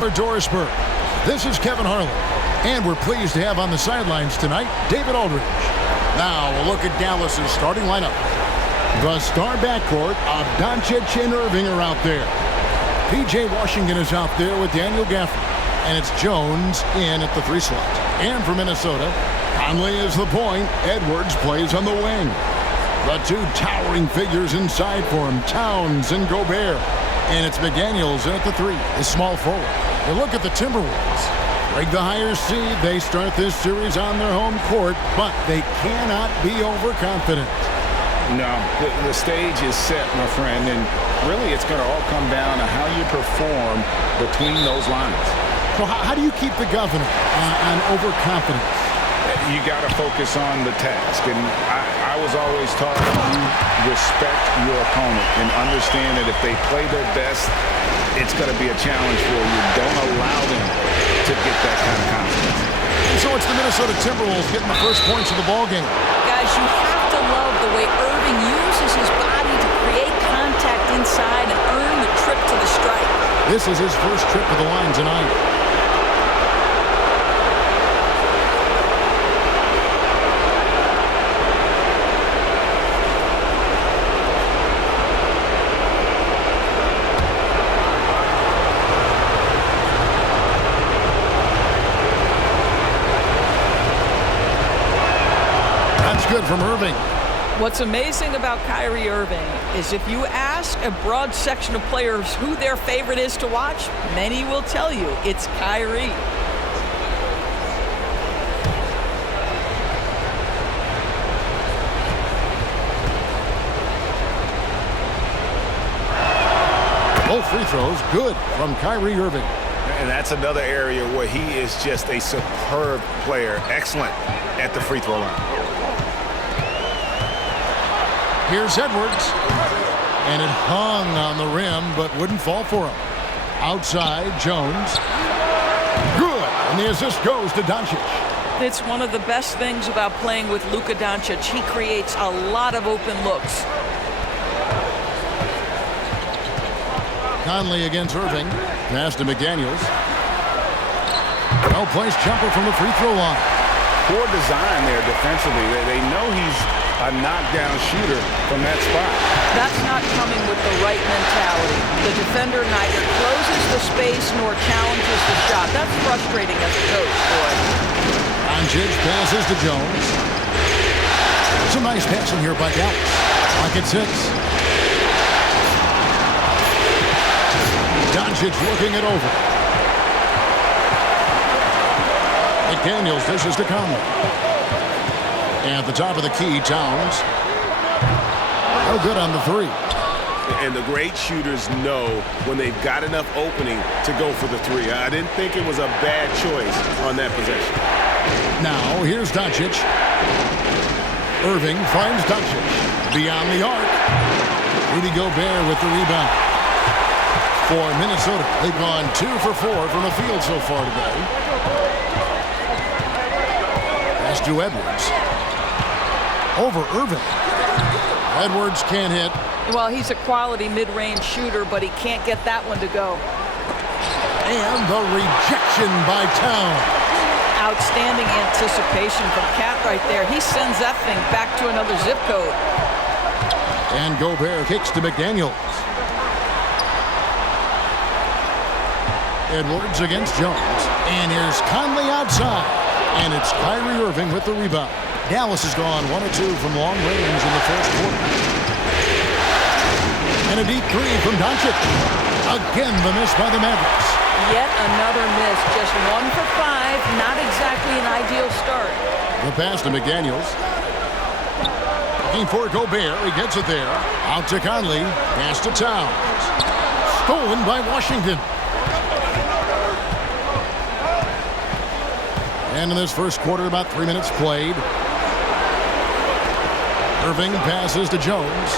Dorisburg. This is Kevin Harlan, and we're pleased to have on the sidelines tonight David Aldridge. Now a look at Dallas's starting lineup. The star backcourt of Doncic and Irving are out there. P.J. Washington is out there with Daniel Gafford, and it's Jones in at the 3 slot. And for Minnesota, Conley is the point. Edwards plays on the wing. The 2 towering figures inside for him, Towns and Gobert. And it's McDaniels in at the 3, the small forward. You look at the Timberwolves. Break the higher seed. They start this series on their home court, but they cannot be overconfident. No, the stage is set, my friend, and really it's going to all come down to how you perform between those lines. So how do you keep the governor on overconfidence? You got to focus on the task, and I was always taught you respect your opponent and understand that if they play their best, it's going to be a challenge for you. Don't allow them to get that kind of confidence. And so it's the Minnesota Timberwolves getting the first points of the ballgame. Guys, you have to love the way Irving uses his body to create contact inside and earn the trip to the stripe. This is his first trip to the line tonight. Good from Irving. What's amazing about Kyrie Irving is if you ask a broad section of players who their favorite is to watch, many will tell you it's Kyrie. Both free throws good from Kyrie Irving. And that's another area where he is just a superb player. Excellent at the free throw line. Here's Edwards, and it hung on the rim, but wouldn't fall for him. Outside, Jones. Good, and the assist goes to Doncic. It's one of the best things about playing with Luka Doncic. He creates a lot of open looks. Conley against Irving. Pass to McDaniels. Well-placed jumper from the free throw line. Poor design there defensively. They know he's a knockdown shooter from that spot. That's not coming with the right mentality. The defender neither closes the space nor challenges the shot. That's frustrating as a coach, boy. Doncic passes to Jones. Some nice passing here by Dallas. Like at 6. Doncic looking it over. McDaniels dishes to Conley. At the top of the key, Towns. No good on the 3. And the great shooters know when they've got enough opening to go for the 3. I didn't think it was a bad choice on that possession. Now, here's Doncic. Irving finds Doncic. Beyond the arc. Rudy Gobert with the rebound. For Minnesota, they've gone 2 for 4 from the field so far today. Pass to Edwards. Over Irving. Edwards can't hit. Well, he's a quality mid-range shooter, but he can't get that one to go. And the rejection by Towns. Outstanding anticipation from Cat right there. He sends that thing back to another zip code. And Gobert kicks to McDaniels. Edwards against Jones. And here's Conley outside. And it's Kyrie Irving with the rebound. Dallas has gone 1 of 2 from long range in the first quarter. And a deep 3 from Doncic. Again, the miss by the Mavericks. Yet another miss. Just 1 for 5. Not exactly an ideal start. The pass to McDaniels. Looking for Gobert. He gets it there. Out to Conley. Pass to Towns. Stolen by Washington. And in this first quarter, about 3 minutes played. Irving passes to Jones.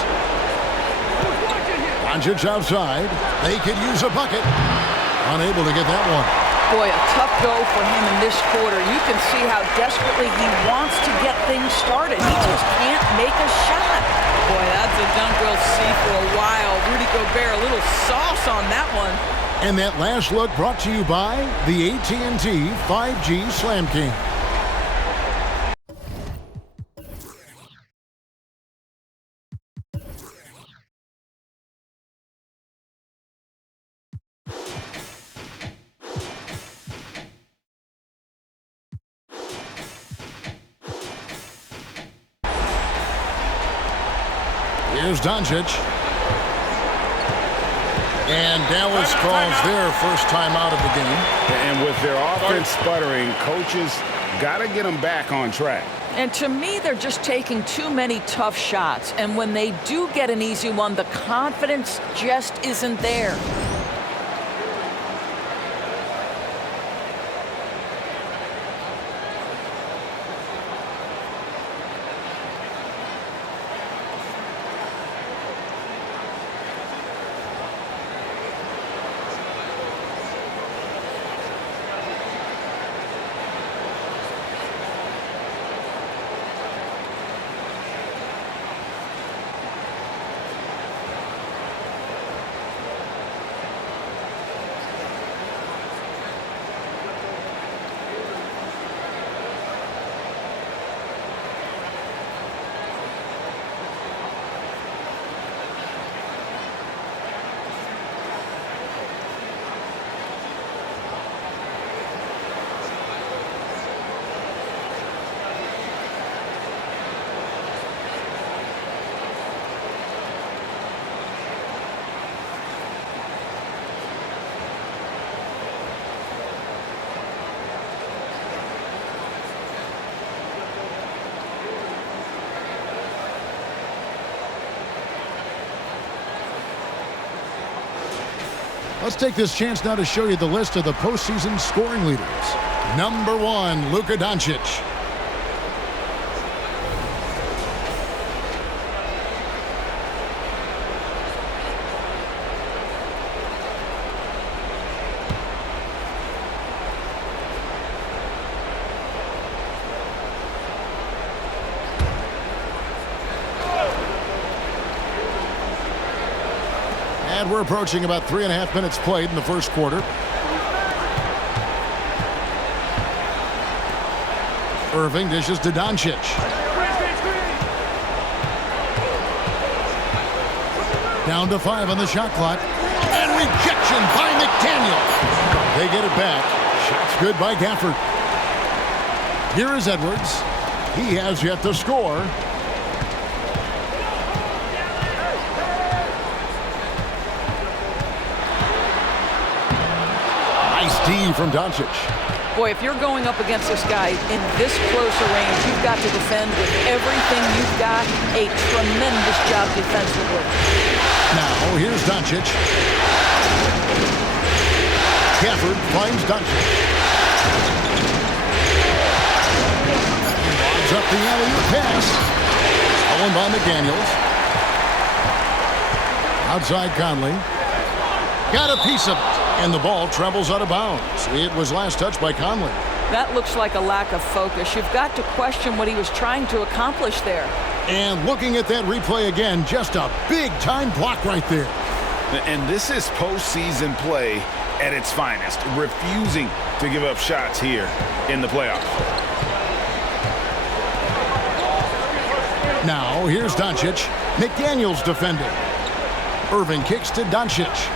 Doncic outside. They could use a bucket. Unable to get that one. Boy, a tough go for him in this quarter. You can see how desperately he wants to get things started. He just can't make a shot. Boy, that's a dunk we'll see for a while. Rudy Gobert, a little sauce on that one. And that last look brought to you by the AT&T 5G Slam King. Here's Doncic. And Dallas calls their first time out of the game. And with their offense sputtering, coaches got to get them back on track. And to me, they're just taking too many tough shots. And when they do get an easy one, the confidence just isn't there. Let's take this chance now to show you the list of the postseason scoring leaders. Number 1, Luka Doncic. And we're approaching about 3.5 minutes played in the first quarter. Irving dishes to Doncic. Down to 5 on the shot clock. And rejection by McDaniel. They get it back. Shot's good by Gafford. Here is Edwards. He has yet to score. Nice D from Doncic. Boy, if you're going up against this guy in this close a range, you've got to defend with everything you've got. A tremendous job defensively. Now, here's Doncic. Gafford finds Doncic. Lobs up the alley-oop pass. Stolen by McDaniels. Outside Conley. Got a piece of it. And the ball travels out of bounds. It was last touched by Conley. That looks like a lack of focus. You've got to question what he was trying to accomplish there. And looking at that replay again, just a big-time block right there. And this is postseason play at its finest, refusing to give up shots here in the playoffs. Now, here's Doncic. McDaniels defending. Irving kicks to Doncic.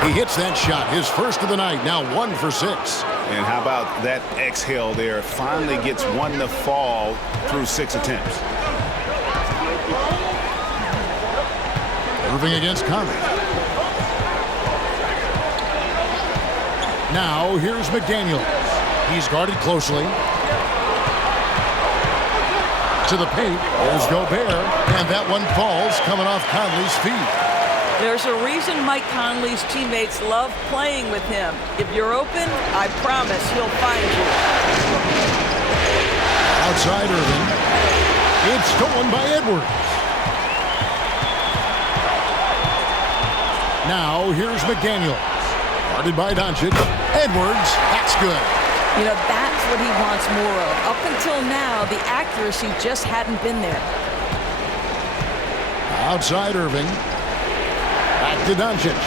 He hits that shot, his first of the night, now 1 for 6. And how about that exhale there? Finally gets one to fall through 6 attempts. Irving against Conley. Now, here's McDaniel. He's guarded closely. To the paint, there's Gobert, and that one falls coming off Conley's feet. There's a reason Mike Conley's teammates love playing with him. If you're open, I promise he'll find you. Outside Irving. It's stolen by Edwards. Now here's McDaniel. Guarded by Doncic. Edwards, that's good. You know, that's what he wants more of. Up until now, the accuracy just hadn't been there. Outside Irving. Back to Doncic.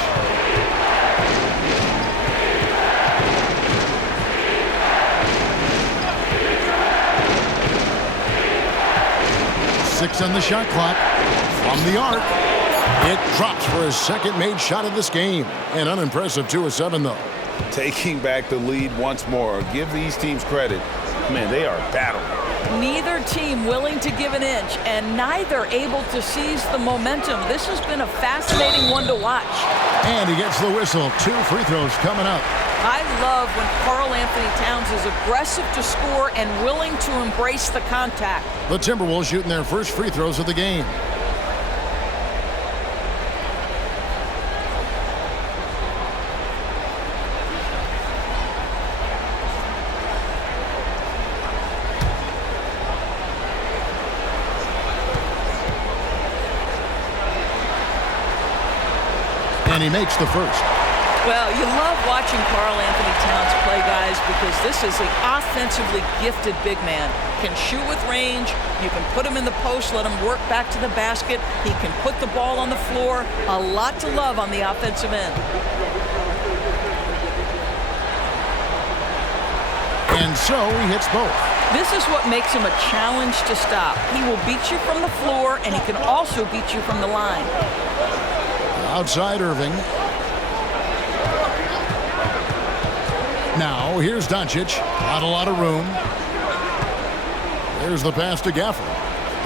Six on the shot clock. From the arc. It drops for his second made shot of this game. An unimpressive 2 of 7, though. Taking back the lead once more. Give these teams credit. Man, they are battling. Neither team willing to give an inch, and neither able to seize the momentum. This has been a fascinating one to watch. And he gets the whistle. 2 free throws coming up. I love when Karl Anthony Towns is aggressive to score and willing to embrace the contact. The Timberwolves shooting their first free throws of the game. And he makes the first. Well, you love watching Karl Anthony Towns play, guys, because this is an offensively gifted big man. Can shoot with range. You can put him in the post, let him work back to the basket. He can put the ball on the floor. A lot to love on the offensive end. And so he hits both. This is what makes him a challenge to stop. He will beat you from the floor, and he can also beat you from the line. Outside Irving. Now, here's Doncic. Not a lot of room. There's the pass to Gafford.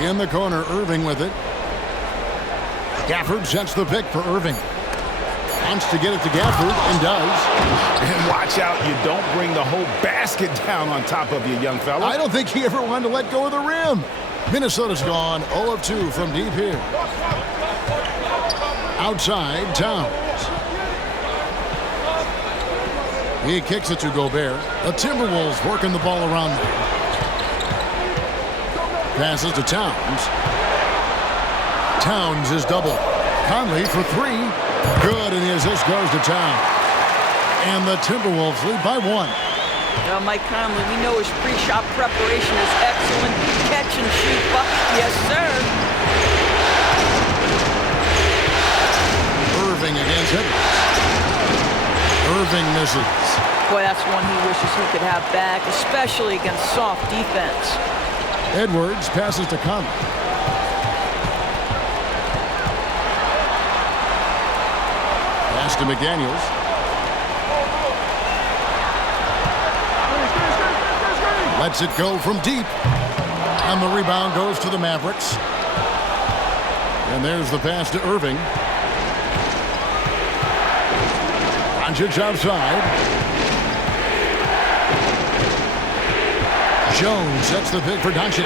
In the corner, Irving with it. Gafford sets the pick for Irving. Wants to get it to Gafford, and does. And watch out, you don't bring the whole basket down on top of you, young fella. I don't think he ever wanted to let go of the rim. Minnesota's gone 0 of 2 from deep here. Outside, Towns. He kicks it to Gobert. The Timberwolves working the ball around there. Passes to Towns. Towns is double. Conley for 3. Good, and his assist goes to Towns. And the Timberwolves lead by 1. Now, Mike Conley, we know his pre-shot preparation is excellent. Catch and shoot bucket. Yes, sir. Irving against Edwards. Irving misses. Boy, that's one he wishes he could have back, especially against soft defense. Edwards passes to Conley. Pass to McDaniels. Lets it go from deep. And the rebound goes to the Mavericks. And there's the pass to Irving. Doncic outside. Jones sets the pick for Doncic.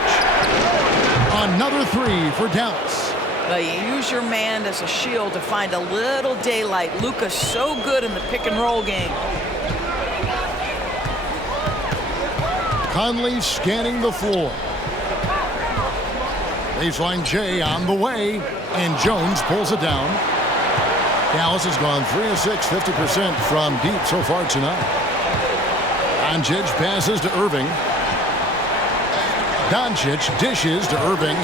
Another 3 for Dallas. You use your man as a shield to find a little daylight. Luka's so good in the pick and roll game. Conley scanning the floor. Baseline J on the way, and Jones pulls it down. Dallas has gone 3 of 6, 50% from deep so far tonight. Doncic passes to Irving. Doncic dishes to Irving.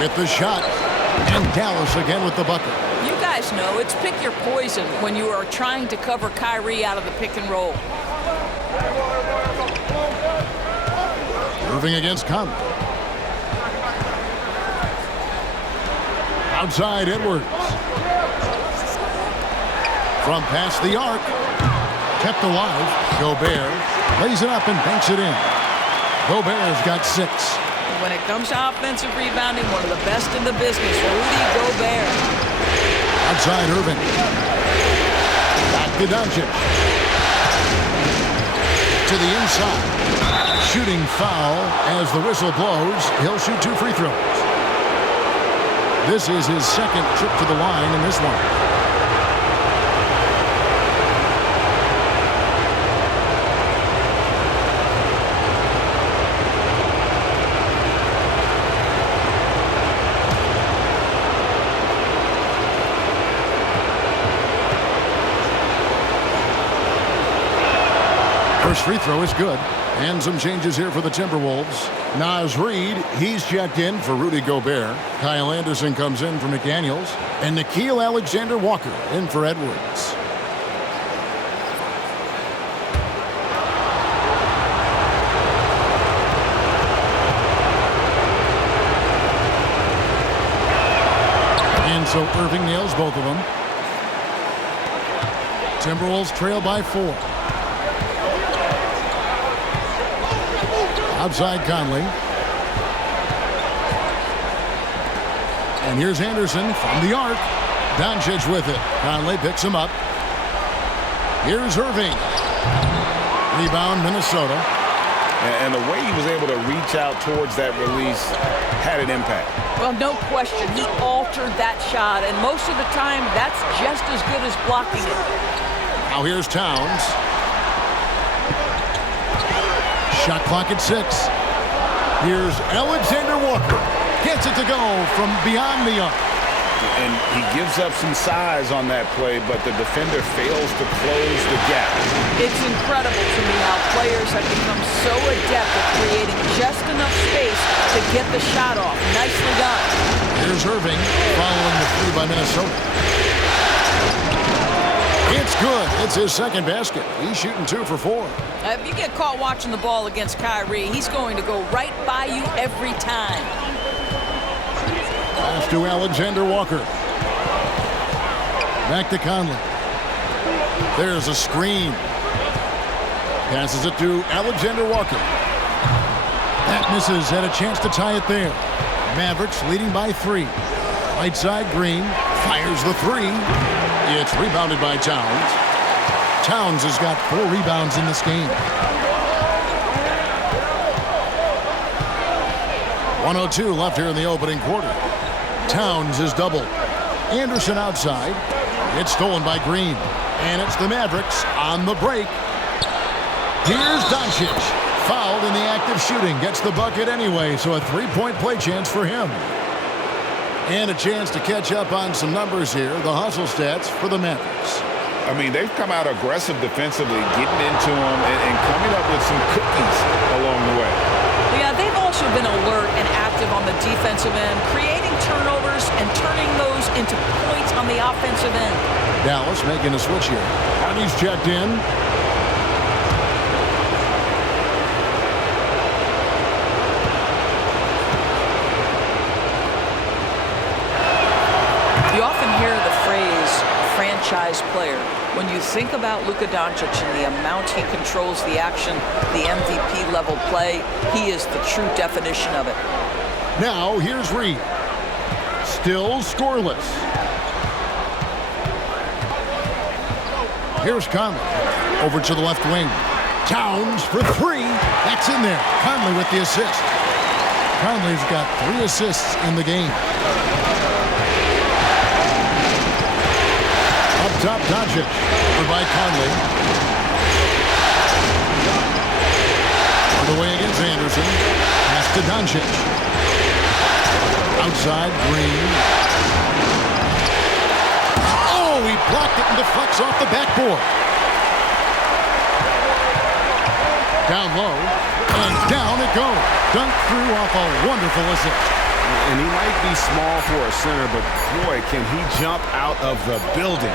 With the shot, and Dallas again with the bucket. You guys know it's pick your poison when you are trying to cover Kyrie out of the pick and roll. Irving against Conley. Outside Edwards. From past the arc. Kept alive. Gobert lays it up and banks it in. Gobert's got 6. When it comes to offensive rebounding, one of the best in the business, Rudy Gobert. Outside Irving. Back to Doncic. To the inside. Shooting foul as the whistle blows. He'll shoot 2 free throws. This is his second trip to the line in this one. His free throw is good. And some changes here for the Timberwolves. Naz Reid, he's checked in for Rudy Gobert. Kyle Anderson comes in for McDaniels. And Nickeil Alexander-Walker in for Edwards. And so Irving nails both of them. Timberwolves trail by 4. Outside Conley. And here's Anderson from the arc. Doncic with it. Conley picks him up. Here's Irving. Rebound, Minnesota. And the way he was able to reach out towards that release had an impact. Well, no question. He altered that shot, and most of the time, that's just as good as blocking it. Now here's Towns. Shot clock at 6. Here's Alexander-Walker. Gets it to go from beyond the arc. And he gives up some size on that play, but the defender fails to close the gap. It's incredible to me how players have become so adept at creating just enough space to get the shot off. Nicely done. Here's Irving following the 3 by Minnesota. It's good. It's his second basket. He's shooting 2 for 4. If you get caught watching the ball against Kyrie, he's going to go right by you every time. Pass to Alexander-Walker. Back to Conley. There's a screen. Passes it to Alexander-Walker. That misses. Had a chance to tie it there. Mavericks leading by 3. Right side, Green. Fires the 3. It's rebounded by Towns. Towns has got 4 rebounds in this game. 1:02 left here in the opening quarter. Towns is doubled. Anderson outside. It's stolen by Green. And it's the Mavericks on the break. Here's Doncic. Fouled in the act of shooting. Gets the bucket anyway, so a 3-point play chance for him. And a chance to catch up on some numbers here. The hustle stats for the Mavericks. I mean, they've come out aggressive defensively, getting into them and coming up with some cookies along the way. Yeah, they've also been alert and active on the defensive end, creating turnovers and turning those into points on the offensive end. Dallas making a switch here. And he's checked in. You often hear the phrase franchise player. When you think about Luka Doncic and the amount he controls the action, the MVP level play, he is the true definition of it. Now here's Reid. Still scoreless. Here's Conley. Over to the left wing. Towns for 3. That's in there. Conley with the assist. Conley's got 3 assists in the game. Up top, Doncic. Over by Conley. On the way against Anderson. Pass to Doncic. Outside, Green. Oh, he blocked it and deflects off the backboard. Down low, and down it goes. Dunked through off a wonderful assist. And he might be small for a center, but boy, can he jump out of the building.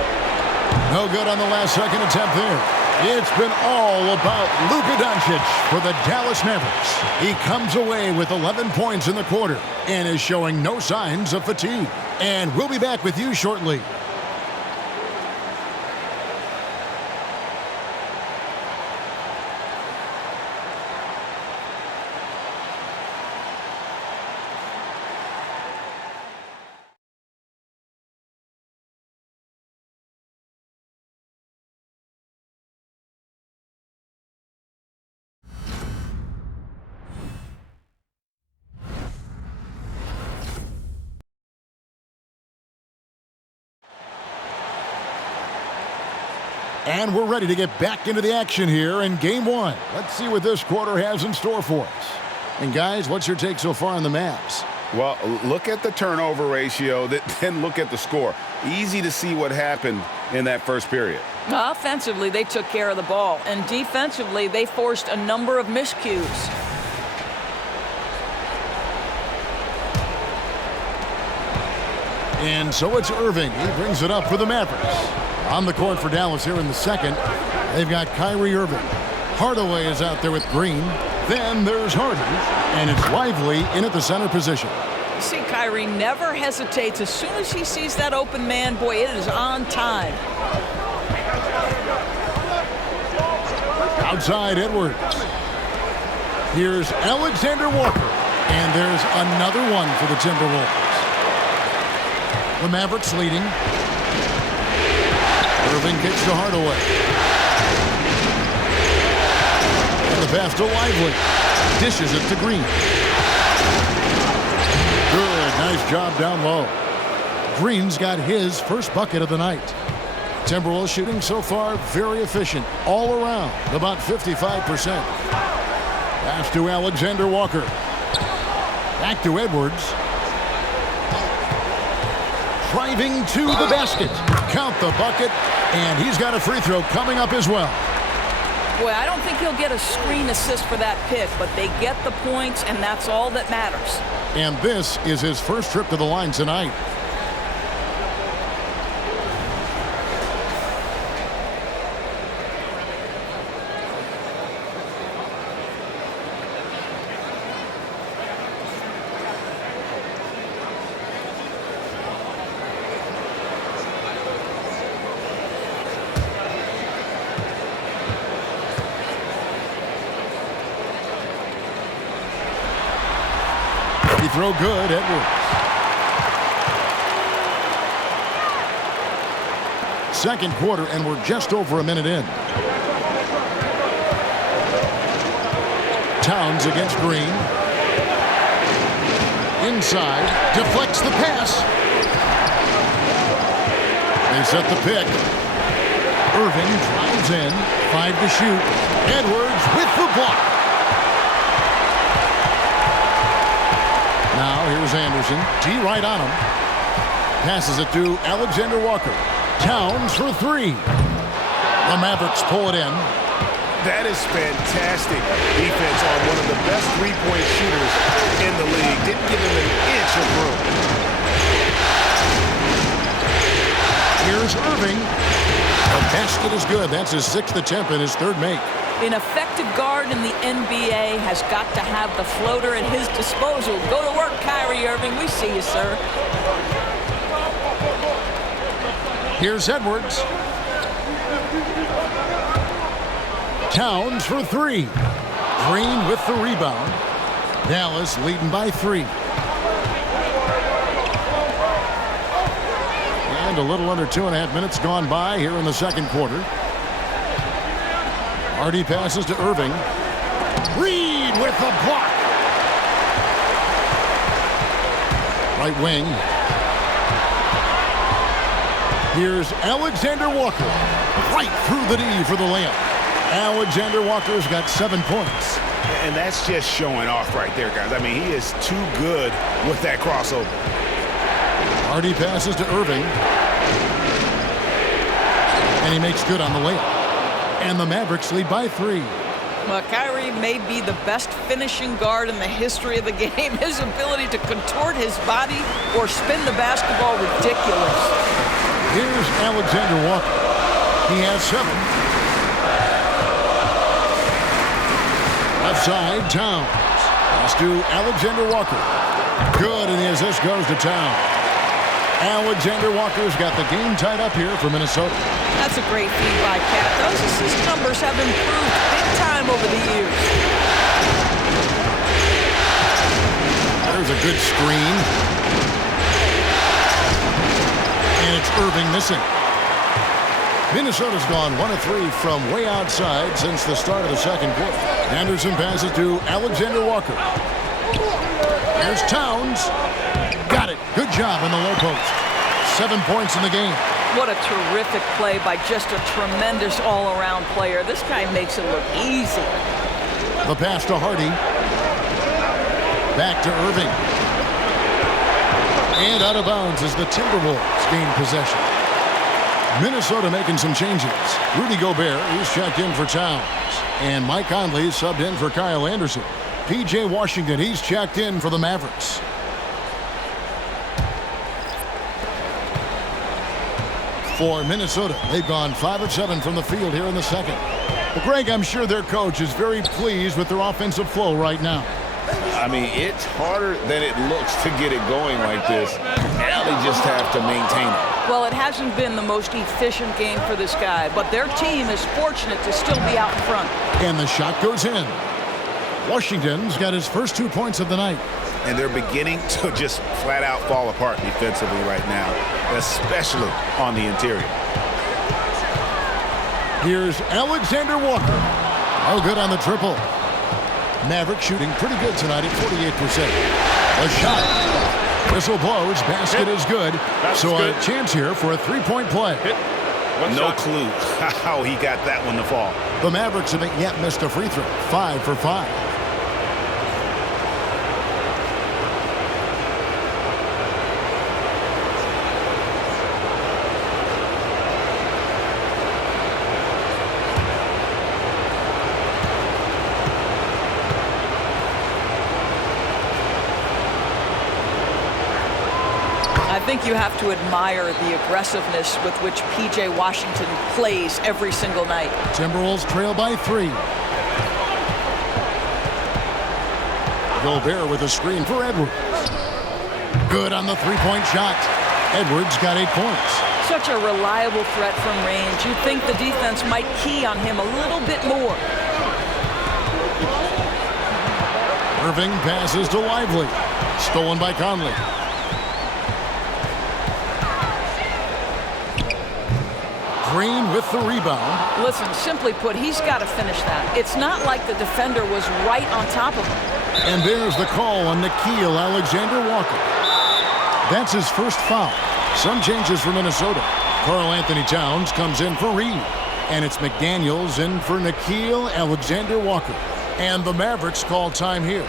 No good on the last second attempt there. It's been all about Luka Doncic for the Dallas Mavericks. He comes away with 11 points in the quarter and is showing no signs of fatigue. And we'll be back with you shortly. And we're ready to get back into the action here in Game 1. Let's see what this quarter has in store for us. And guys, what's your take so far on the Mavs? Well, look at the turnover ratio, then look at the score. Easy to see what happened in that first period. Offensively, they took care of the ball, and defensively, they forced a number of miscues. And so it's Irving. He brings it up for the Mavericks. On the court for Dallas here in the second, they've got Kyrie Irving. Hardaway is out there with Green. Then there's Harden, and it's Lively in at the center position. See, Kyrie never hesitates. As soon as he sees that open man, boy, it is on time. Outside Edwards. Here's Alexander Walker. And there's another one for the Timberwolves. The Mavericks leading. Irving kicks to Hardaway. And the pass to Lively. Dishes it to Green. Good, nice job down low. Green's got his first bucket of the night. Timberwolves shooting so far very efficient all around, about 55%. Pass to Alexander Walker. Back to Edwards. Driving to the basket. Count the bucket, and he's got a free throw coming up as well. Boy, I don't think he'll get a screen assist for that pick, but they get the points, and that's all that matters. And this is his first trip to the line tonight. Throw good, Edwards. Second quarter, and we're just over a minute in. Towns against Green. Inside, deflects the pass. They set the pick. Irving drives in, 5 to shoot. Edwards with the block. Now here's Anderson. D right on him. Passes it to Alexander Walker. Towns for 3. The Mavericks pull it in. That is fantastic defense on one of the best three-point shooters in the league. Didn't give him an inch of room. Here's Irving. The basket is good. That's his 6th attempt and his 3rd make. An effective guard in the NBA has got to have the floater at his disposal. Go to work, Kyrie Irving. We see you, sir. Here's Edwards. Towns for 3. Green with the rebound. Dallas leading by 3. And a little under 2.5 minutes gone by here in the second quarter. Hardy passes to Irving. Reed with the block. Right wing. Here's Alexander Walker. Right through the D for the layup. Alexander Walker's got 7 points. And that's just showing off right there, guys. I mean, he is too good with that crossover. Hardy passes to Irving. And he makes good on the layup. And the Mavericks lead by 3. Well, Kyrie may be the best finishing guard in the history of the game. His ability to contort his body or spin the basketball, ridiculous. Here's Alexander Walker. He has 7. Left side, Towns. Pass to Alexander Walker. Good, and the assist goes to Towns. Alexander Walker's got the game tied up here for Minnesota. That's a great feed by Cat. Those assist numbers have improved big time over the years. There's a good screen. And it's Irving missing. Minnesota's gone 1 of 3 from way outside since the start of the second quarter. Anderson passes to Alexander Walker. Here's Towns. Got it. Good job in the low post. 7 points in the game. What a terrific play by just a tremendous all-around player. This guy makes it look easy. The pass to Hardy. Back to Irving. And out of bounds as the Timberwolves gain possession. Minnesota making some changes. Rudy Gobert, he's checked in for Towns. And Mike Conley subbed in for Kyle Anderson. P.J. Washington, he's checked in for the Mavericks. For Minnesota, they've gone 5 of 7 from the field here in the second. Well, Greg, I'm sure their coach is very pleased with their offensive flow right now. I mean, it's harder than it looks to get it going like this. Now they just have to maintain it. Well, it hasn't been the most efficient game for this guy, but their team is fortunate to still be out in front. And the shot goes in. Washington's got his first 2 points of the night. And they're beginning to just flat out fall apart defensively right now, especially on the interior. Here's Alexander Walker. Oh, good on the triple. Maverick shooting pretty good tonight at 48%. A shot. Whistle blows. Basket is good. So a chance here for a three-point play. No clue how he got that one to fall. The Mavericks haven't yet missed a free throw. 5 for 5. I think you have to admire the aggressiveness with which P.J. Washington plays every single night. Timberwolves trail by 3. Gobert with a screen for Edwards. Good on the three-point shot. Edwards got 8 points. Such a reliable threat from range. You'd think the defense might key on him a little bit more. Irving passes to Lively. Stolen by Conley. Green with the rebound. Listen, simply put, he's got to finish that. It's not like the defender was right on top of him. And there's the call on Nickeil Alexander-Walker. That's his first foul. Some changes for Minnesota. Karl-Anthony Towns comes in for Reed. And it's McDaniels in for Nickeil Alexander-Walker. And the Mavericks call time here.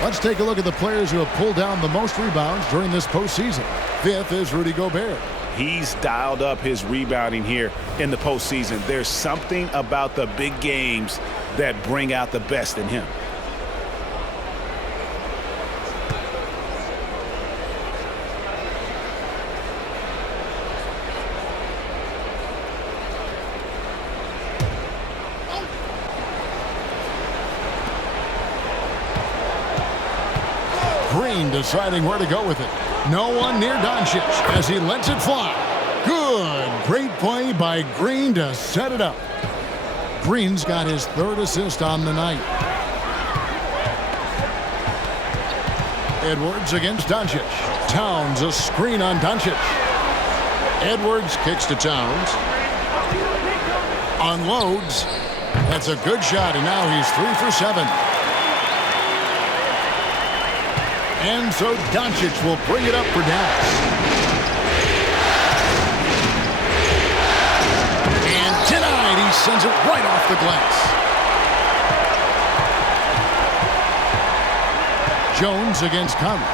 Let's take a look at the players who have pulled down the most rebounds during this postseason. 5th is Rudy Gobert. He's dialed up his rebounding here in the postseason. There's something about the big games that bring out the best in him. Green deciding where to go with it. No one near Doncic as he lets it fly. Good. Great play by Green to set it up. Green's got his 3rd assist on the night. Edwards against Doncic. Towns a screen on Doncic. Edwards kicks to Towns. Unloads. That's a good shot, and now he's 3 for 7. And so Doncic will bring it up for Dallas. And denied. He sends it right off the glass. Jones against Conley.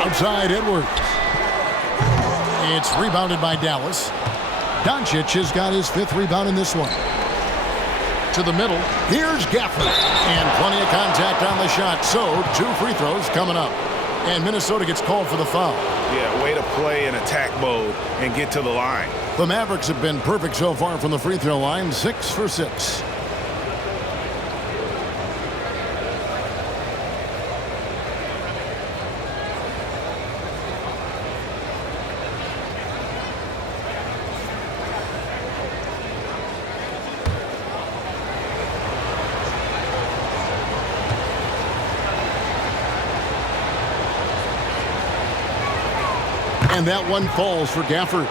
Outside Edwards. It's rebounded by Dallas. Doncic has got his 5th rebound in this one. To the middle. Here's Gafford. And plenty of contact on the shot. So 2 free throws coming up. And Minnesota gets called for the foul. Yeah, way to play in attack mode and get to the line. The Mavericks have been perfect so far from the free throw line. 6 for 6. And that one falls for Gafford.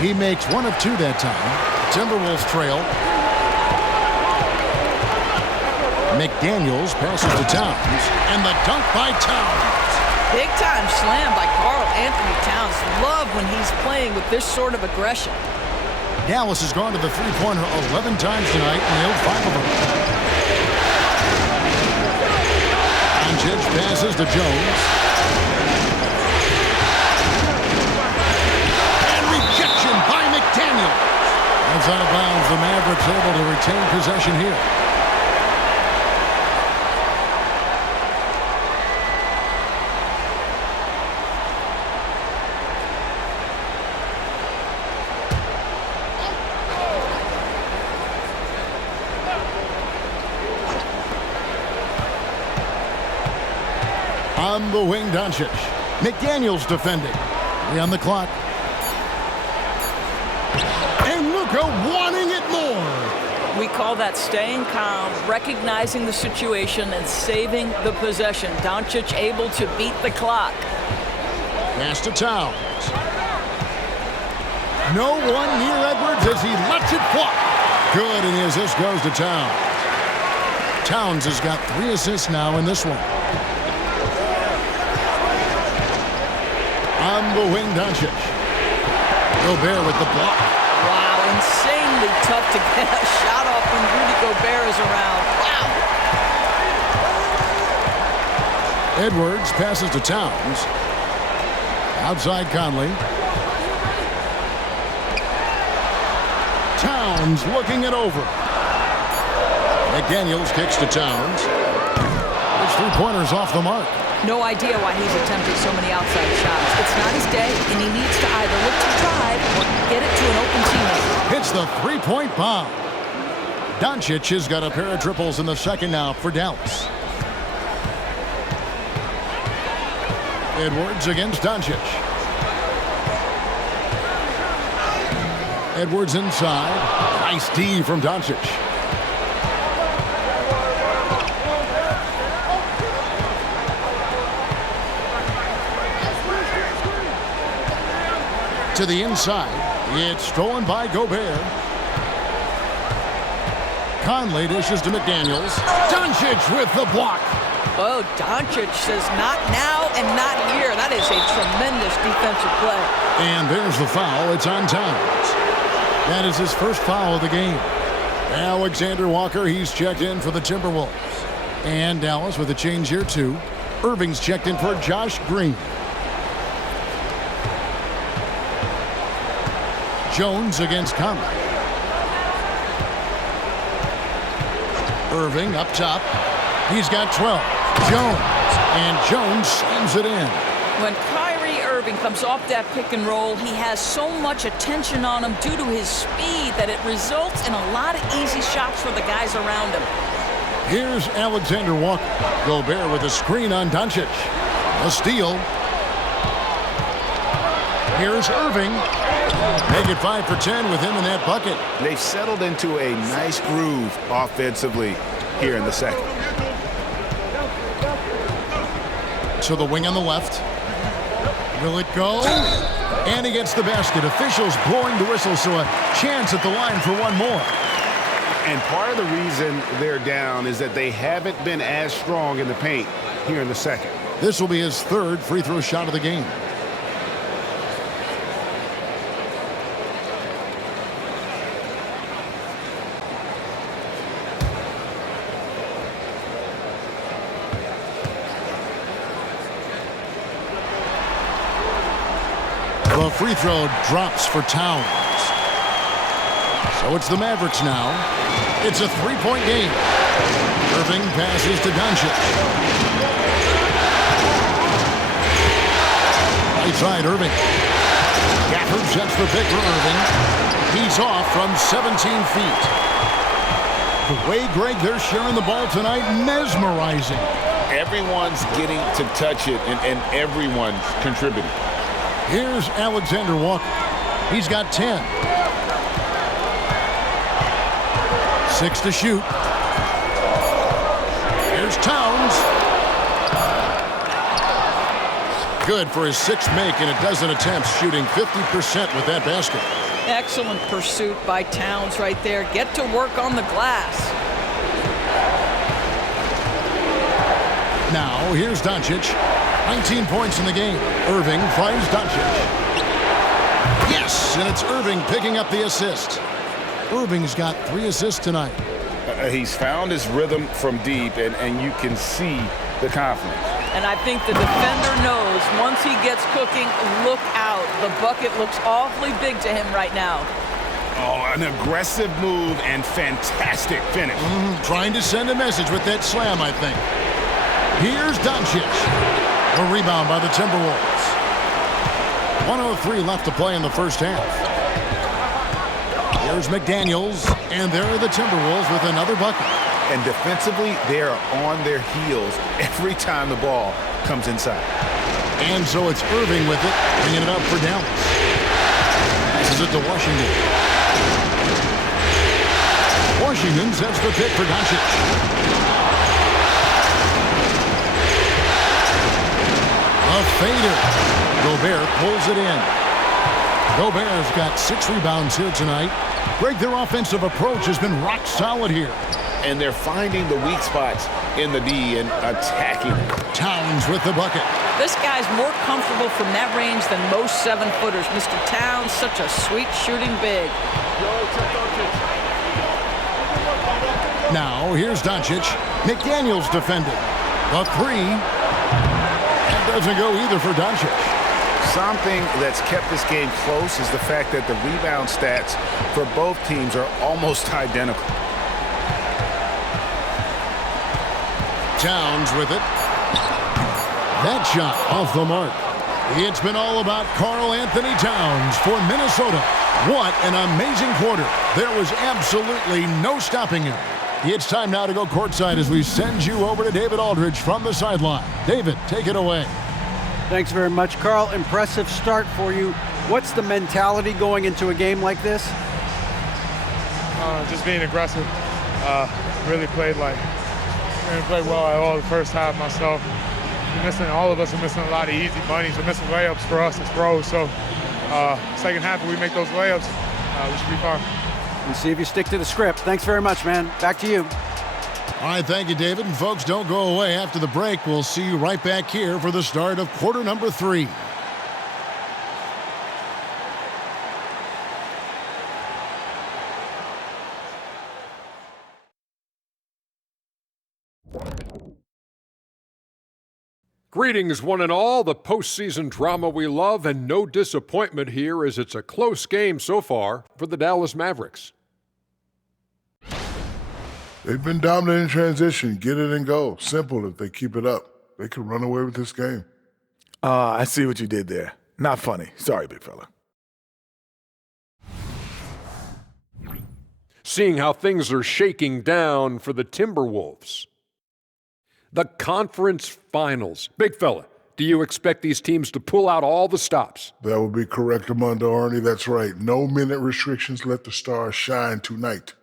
He makes 1 of 2 that time. Timberwolves trail. McDaniels passes to Towns. And the dunk by Towns. Big time slam by Karl Anthony Towns. Love when he's playing with this sort of aggression. Dallas has gone to the three-pointer 11 times tonight and nailed 5 of them. Doncic passes to Jones. And rejection by McDaniels. That's out of bounds. The Mavericks able to retain possession here. On the wing, Doncic. McDaniels defending. 3 on the clock. Wanting it more. We call that staying calm, recognizing the situation, and saving the possession. Doncic able to beat the clock. Pass to Towns. No one near Edwards as he lets it fly. Good, and the assist goes to Towns. Towns has got 3 assists now in this one. On the wing, Doncic. Gobert with the block. Insanely tough to get a shot off when Rudy Gobert is around. Wow. Edwards passes to Towns. Outside Conley. Towns looking it over. McDaniels kicks to Towns. His 3-pointers off the mark. No idea why he's attempting so many outside shots. It's not his day, and he needs to either look to drive or get it to an open teammate. Hits the 3-point bomb. Doncic has got a pair of triples in the second now for Dallas. Edwards against Doncic. Edwards inside. Nice D from Doncic. To the inside. It's stolen by Gobert. Conley dishes to McDaniels. Doncic with the block. Oh, Doncic says not now and not here. That is a tremendous defensive play. And there's the foul. It's on Towns. That is his first foul of the game. Alexander Walker, he's checked in for the Timberwolves. And Dallas with a change here too. Irving's checked in for Josh Green. Jones against Conley. Irving up top. He's got 12. Jones. And Jones slams it in. When Kyrie Irving comes off that pick and roll, he has so much attention on him due to his speed that it results in a lot of easy shots for the guys around him. Here's Alexander Walker. Gobert with a screen on Doncic. A steal. Here's Irving. Make it 5 for 10 with him in that bucket. They've settled into a nice groove offensively here in the second. So the wing on the left. Will it go? And he gets the basket. Officials blowing the whistle, so a chance at the line for one more. And part of the reason they're down is that they haven't been as strong in the paint here in the second. This will be his third free throw shot of the game. The free throw drops for Towns. So it's the Mavericks now. It's a three-point game. Irving passes to Doncic. Right side, Irving. Gafford sets the pick for Irving. He's off from 17 feet. The way, Greg, they're sharing the ball tonight, mesmerizing. Everyone's getting to touch it, and everyone's contributing. Here's Alexander Walker. He's got 10. 6 to shoot. Here's Towns. Good for his sixth make in a dozen attempts, shooting 50% with that basket. Excellent pursuit by Towns right there. Get to work on the glass. Now, here's Doncic. 19 points in the game. Irving finds Doncic. Yes, and it's Irving picking up the assist. Irving's got 3 assists tonight. He's found his rhythm from deep, and you can see the confidence. And I think the defender knows once he gets cooking, look out. The bucket looks awfully big to him right now. Oh, an aggressive move and fantastic finish. Trying to send a message with that slam, I think. Here's Doncic. A rebound by the Timberwolves. 1:03 left to play in the first half. Here's McDaniels, and there are the Timberwolves with another bucket. And defensively, they are on their heels every time the ball comes inside. And so it's Irving with it, bringing it up for Dallas. Passes it to Washington. Washington sets the pick for Doncic. A fader. Gobert pulls it in. Gobert's got 6 rebounds here tonight. Greg, their offensive approach has been rock solid here. And they're finding the weak spots in the D and attacking it. Towns with the bucket. This guy's more comfortable from that range than most 7-footers. Mr. Towns, such a sweet shooting big. Now, here's Doncic. McDaniels defending. A 3. That doesn't go either for Doncic. Something that's kept this game close is the fact that the rebound stats for both teams are almost identical. Towns with it. That shot off the mark. It's been all about Karl Anthony Towns for Minnesota. What an amazing quarter. There was absolutely no stopping him. It's time now to go courtside as we send you over to David Aldridge from the sideline. David, take it away. Thanks very much, Karl. Impressive start for you. What's the mentality going into a game like this? Just being aggressive. Really played well at all the first half myself. All of us are missing a lot of easy bunnies. We're missing layups for us as pros. So second half, if we make those layups, we should be fine. And see if you stick to the script. Thanks very much, man. Back to you. All right, thank you, David. And folks, don't go away. After the break, we'll see you right back here for the start of quarter number 3. Greetings, one and all. The postseason drama we love, and no disappointment here as it's a close game so far for the Dallas Mavericks. They've been dominant in transition. Get it and go. Simple. If they keep it up, they could run away with this game. I see what you did there. Not funny. Sorry, big fella. Seeing how things are shaking down for the Timberwolves. The conference finals. Big fella, do you expect these teams to pull out all the stops? That would be correct, Armando Arnie. That's right. No minute restrictions. Let the stars shine tonight.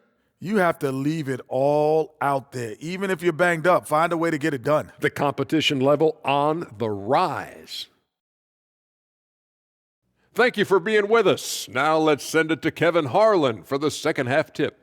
You have to leave it all out there. Even if you're banged up, find a way to get it done. The competition level on the rise. Thank you for being with us. Now let's send it to Kevin Harlan for the second half tip.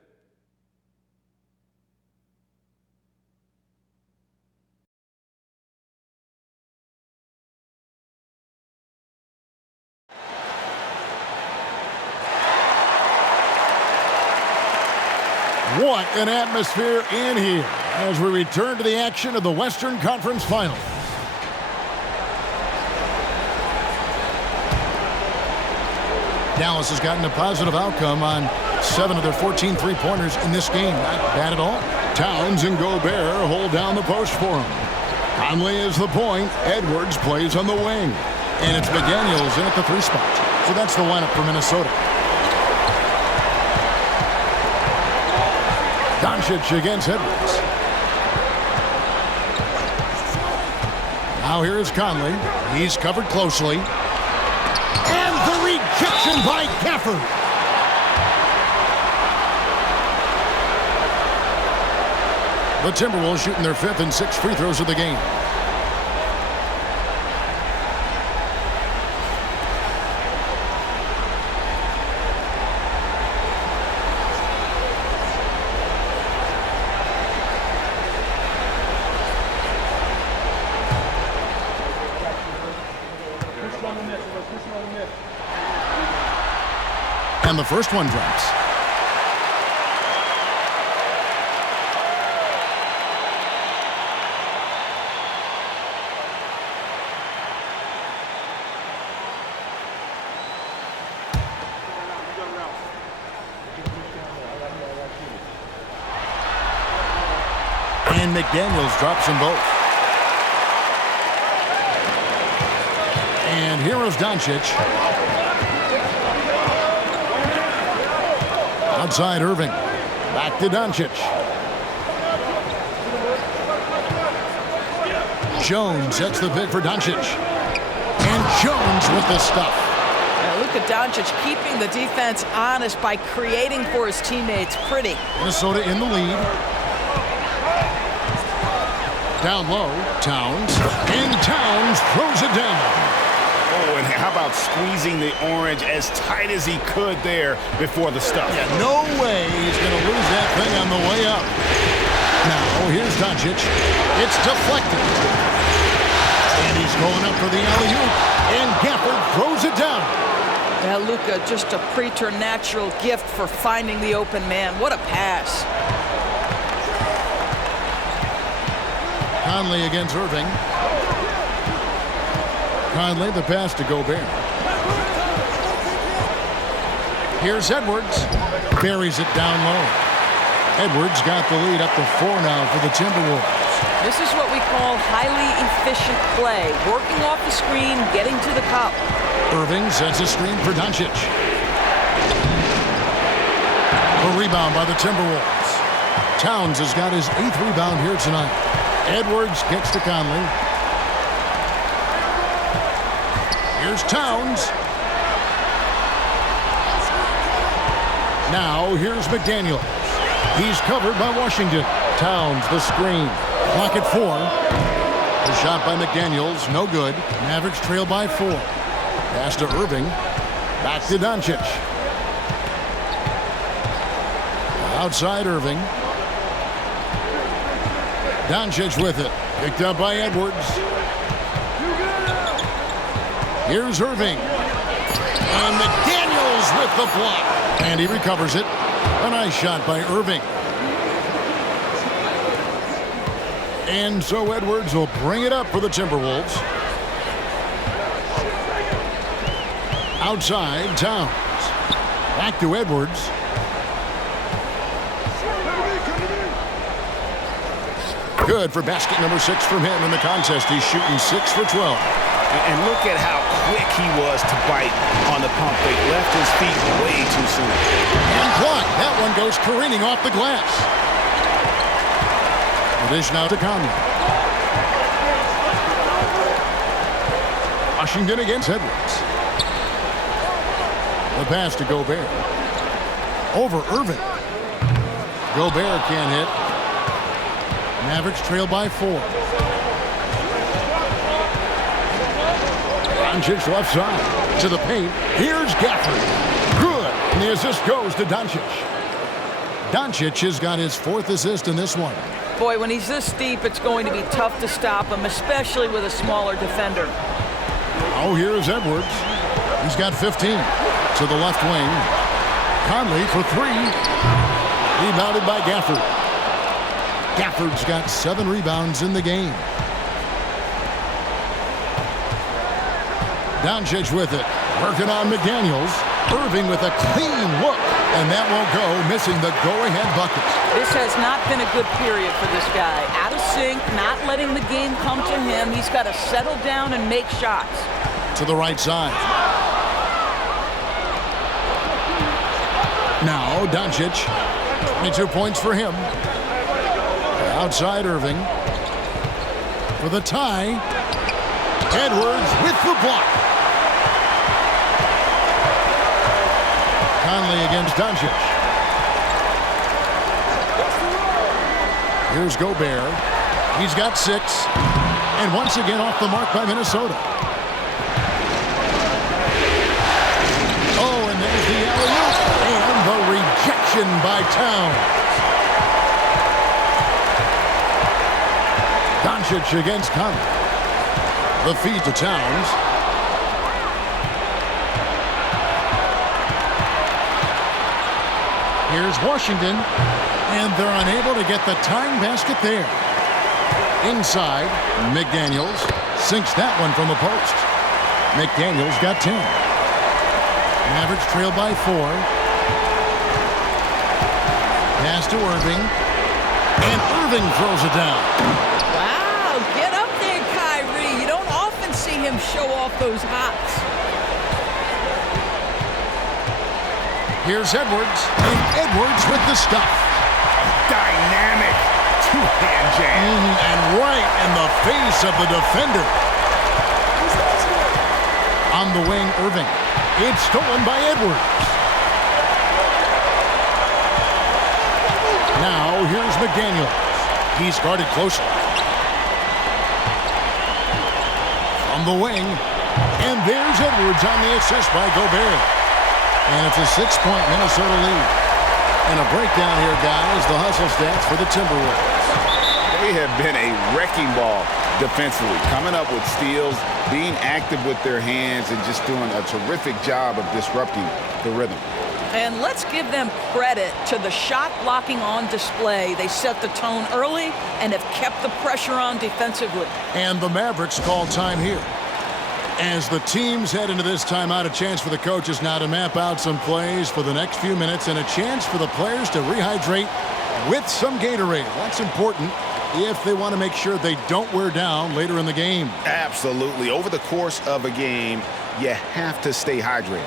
What an atmosphere in here as we return to the action of the Western Conference Finals. Dallas has gotten a positive outcome on 7 of their 14 three-pointers in this game. Not bad at all. Towns and Gobert hold down the post for him. Conley is the point. Edwards plays on the wing. And it's McDaniels in at the 3 spot. So that's the lineup for Minnesota. Doncic against Edwards. Now here is Conley. He's covered closely. And the rejection by Gafford. The Timberwolves shooting their 5th and 6th free throws of the game. And the first one drops. And McDaniels drops them both. And here is Doncic. Outside Irving. Back to Doncic. Jones sets the pick for Doncic. And Jones with the stuff. Luka Doncic keeping the defense honest by creating for his teammates. Pretty. Minnesota in the lead. Down low, Towns. And Towns throws it down. Oh, and how about squeezing the orange as tight as he could there before the stuff? Yeah, no way he's going to lose that thing on the way up. Now, here's Doncic. It's deflected. And he's going up for the alley-oop. And Gafford throws it down. Yeah, Luka, just a preternatural gift for finding the open man. What a pass. Conley against Irving. Conley, the pass to Gobert. Here's Edwards. Buries it down low. Edwards got the lead up to 4 now for the Timberwolves. This is what we call highly efficient play. Working off the screen, getting to the cup. Irving sets a screen for Doncic. A rebound by the Timberwolves. Towns has got his 8th rebound here tonight. Edwards gets to Conley. Here's Towns. Now here's McDaniels. He's covered by Washington. Towns the screen. Clock at 4. The shot by McDaniels, no good. Mavericks trail by 4. Pass to Irving. Back to Doncic. Outside Irving. Doncic with it. Picked up by Edwards. Here's Irving. And McDaniels with the block. And he recovers it. A nice shot by Irving. And so Edwards will bring it up for the Timberwolves. Outside, Towns. Back to Edwards. Good for basket number 6 from him in the contest. He's shooting 6 for 12. And look at how quick he was to bite on the pump fake. Left his feet way too soon. And blocked. That one goes careening off the glass. The dish now to Conley. Washington against Edwards. The pass to Gobert. Over Irving. Gobert can't hit. Mavericks trail by 4. Doncic left side to the paint. Here's Gafford. Good. And the assist goes to Doncic. Doncic has got his 4th assist in this one. Boy, when he's this deep, it's going to be tough to stop him, especially with a smaller defender. Oh, here's Edwards. He's got 15 to the left wing. Conley for 3. Rebounded by Gafford. Gafford's got 7 rebounds in the game. Doncic with it. Working on McDaniels. Irving with a clean look. And that won't go, missing the go-ahead bucket. This has not been a good period for this guy. Out of sync, not letting the game come to him. He's got to settle down and make shots. To the right side. Now, Doncic. 22 points for him. Outside Irving. For the tie. Edwards with the block. Conley against Doncic. Here's Gobert. He's got 6. And once again off the mark by Minnesota. Oh, and there's the alley-oop. And the rejection by Towns. Doncic against Conley. The feed to Towns. Here's Washington, and they're unable to get the tying basket there. Inside, McDaniels sinks that one from the post. McDaniels got 10. Mavericks trail by 4. Pass to Irving, and Irving throws it down. Wow, get up there, Kyrie. You don't often see him show off those hops. Here's Edwards, and Edwards with the stuff. Dynamic two-hand jam. And right in the face of the defender. On the wing, Irving. It's stolen by Edwards. Now, here's McDaniels. He's guarded closely. From the wing, and there's Edwards on the assist by Gobert. And it's a 6-point Minnesota lead. And a breakdown here, guys. The hustle stats for the Timberwolves. They have been a wrecking ball defensively, coming up with steals, being active with their hands, and just doing a terrific job of disrupting the rhythm. And let's give them credit to the shot blocking on display. They set the tone early and have kept the pressure on defensively. And the Mavericks call time here. As the teams head into this timeout, a chance for the coaches now to map out some plays for the next few minutes and a chance for the players to rehydrate with some Gatorade. That's important if they want to make sure they don't wear down later in the game. Absolutely. Over the course of a game, you have to stay hydrated.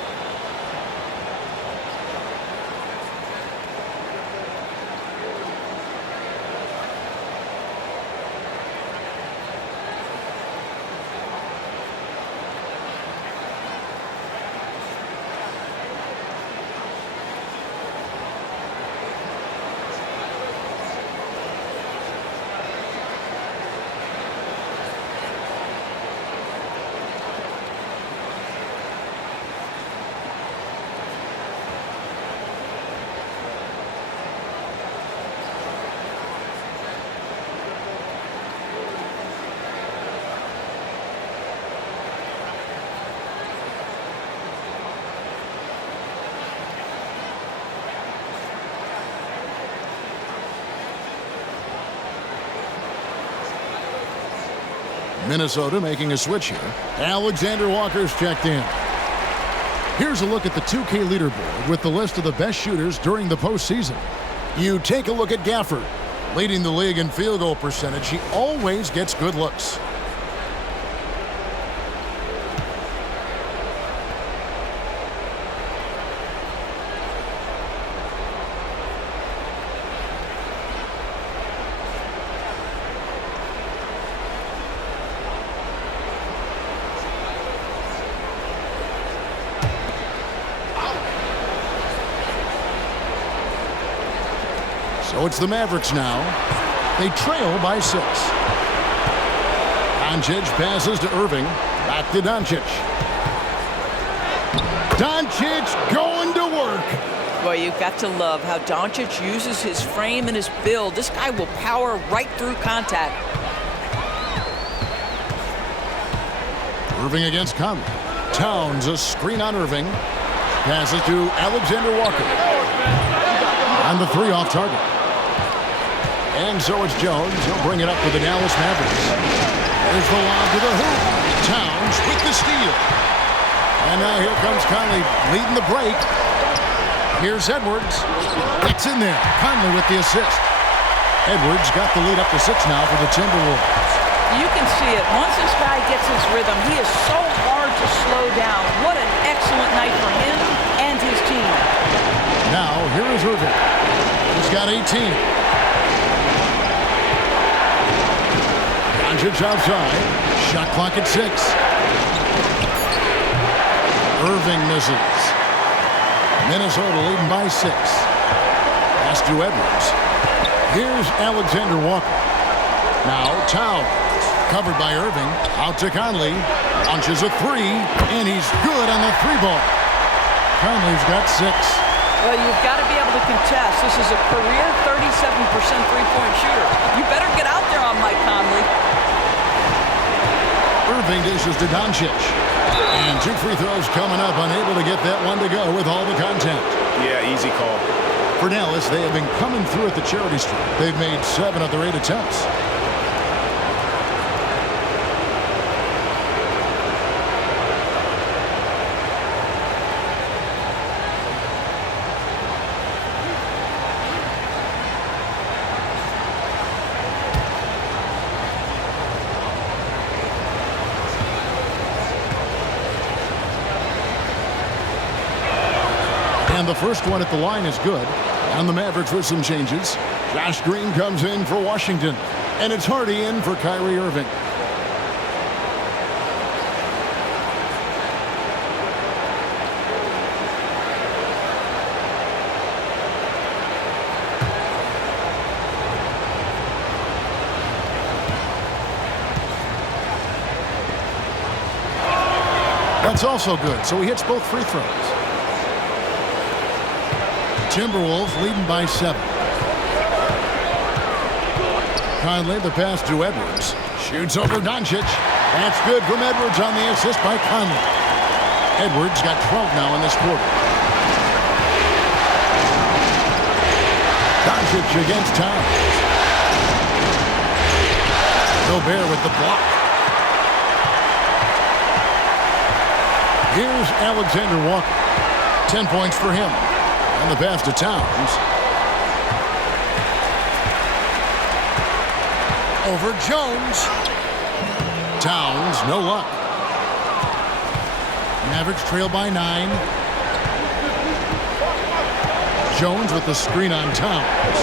Minnesota making a switch here. Alexander Walker's checked in. Here's a look at the 2K leaderboard with the list of the best shooters during the postseason. You take a look at Gafford, leading the league in field goal percentage. He always gets good looks. So it's the Mavericks now. They trail by 6. Doncic passes to Irving. Back to Doncic. Doncic going to work. Boy, you've got to love how Doncic uses his frame and his build. This guy will power right through contact. Irving against Conley. Towns, a screen on Irving. Passes to Alexander Walker. On the three off target. And so it's Jones. He'll bring it up for the Dallas Mavericks. There's the lob to the hoop. Towns with the steal. And now here comes Conley leading the break. Here's Edwards. It's in there. Conley with the assist. Edwards got the lead up to 6 now for the Timberwolves. You can see it. Once this guy gets his rhythm, he is so hard to slow down. What an excellent night for him and his team. Now, here is Irving. He's got 18. Doncic outside. Shot clock at 6. Irving misses. Minnesota leading by 6. Pass to Edwards. Here's Alexander Walker. Now, Towns. Covered by Irving. Out to Conley. Launches a 3. And he's good on the 3-ball. Conley's got 6. Well, you've got to be able to contest. This is a career 37% three-point shooter. You better get out there on Mike Conley. Irving dishes to Doncic. And 2 free throws coming up. Unable to get that one to go with all the contact. Yeah, easy call. For Dallas, they have been coming through at the charity stripe. They've made 7 of their 8 attempts. And the first one at the line is good. And the Mavericks with some changes. Josh Green comes in for Washington. And it's Hardy in for Kyrie Irving. That's also good, so he hits both free throws. Timberwolves leading by 7. Conley, the pass to Edwards. Shoots over Doncic. That's good from Edwards on the assist by Conley. Edwards got 12 now in this quarter. Doncic against Towns. Gobert with the block. Here's Alexander Walker. 10 points for him. And the pass to Towns. Over Jones. Towns, no luck. Mavericks trail by 9. Jones with the screen on Towns.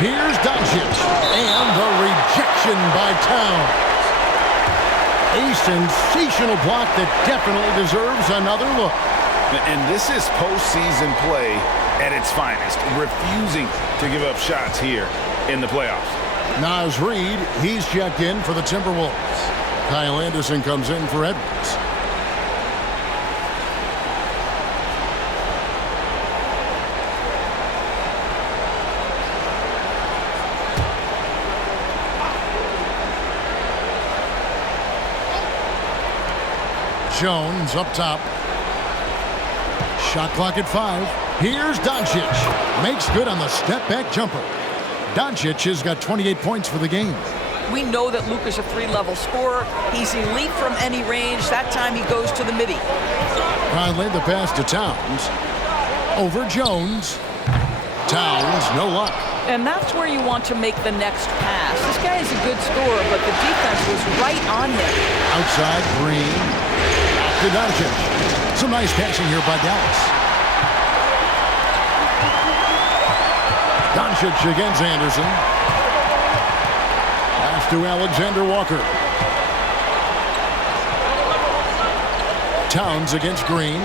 Here's Doncic. And the rejection by Towns. A sensational block that definitely deserves another look. And this is postseason play at its finest, refusing to give up shots here in the playoffs. Naz Reid, he's checked in for the Timberwolves. Kyle Anderson comes in for Edwards. Jones up top. Shot clock at 5. Here's Doncic. Makes good on the step-back jumper. Doncic has got 28 points for the game. We know that Luka's a 3-level scorer. He's elite from any range. That time he goes to the midi. Finally, the pass to Towns. Over Jones. Towns, no luck. And that's where you want to make the next pass. This guy is a good scorer, but the defense was right on him. Outside, Green. Back to Doncic. Some nice passing here by Dallas. Doncic against Anderson. Pass to Alexander Walker. Towns against Green.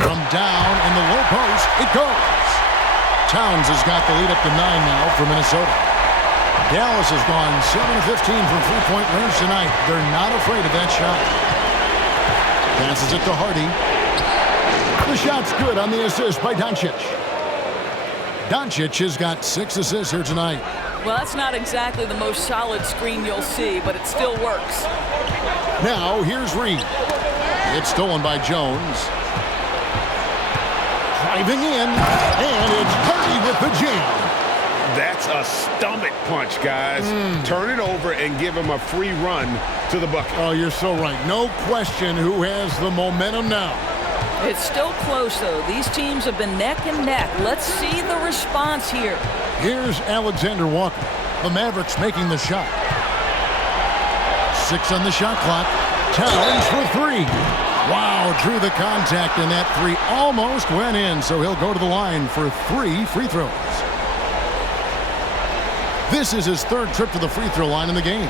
From down in the low post, it goes. Towns has got the lead up to 9 now for Minnesota. Dallas has gone 7 of 15 from three-point range tonight. They're not afraid of that shot. Passes it to Hardy. The shot's good on the assist by Doncic. Doncic has got 6 assists here tonight. Well, that's not exactly the most solid screen you'll see, but it still works. Now, here's Reed. It's stolen by Jones. Driving in, and it's Hardy with the jam. That's a stomach punch, guys. Turn it over and give him a free run to the bucket. Oh, you're so right. No question who has the momentum now. It's still close, though. These teams have been neck and neck. Let's see the response here. Here's Alexander Walker. The Mavericks making the shot. 6 on the shot clock. Towns for 3. Wow, drew the contact, and that 3 almost went in, so he'll go to the line for 3 free throws. This is his 3rd trip to the free throw line in the game.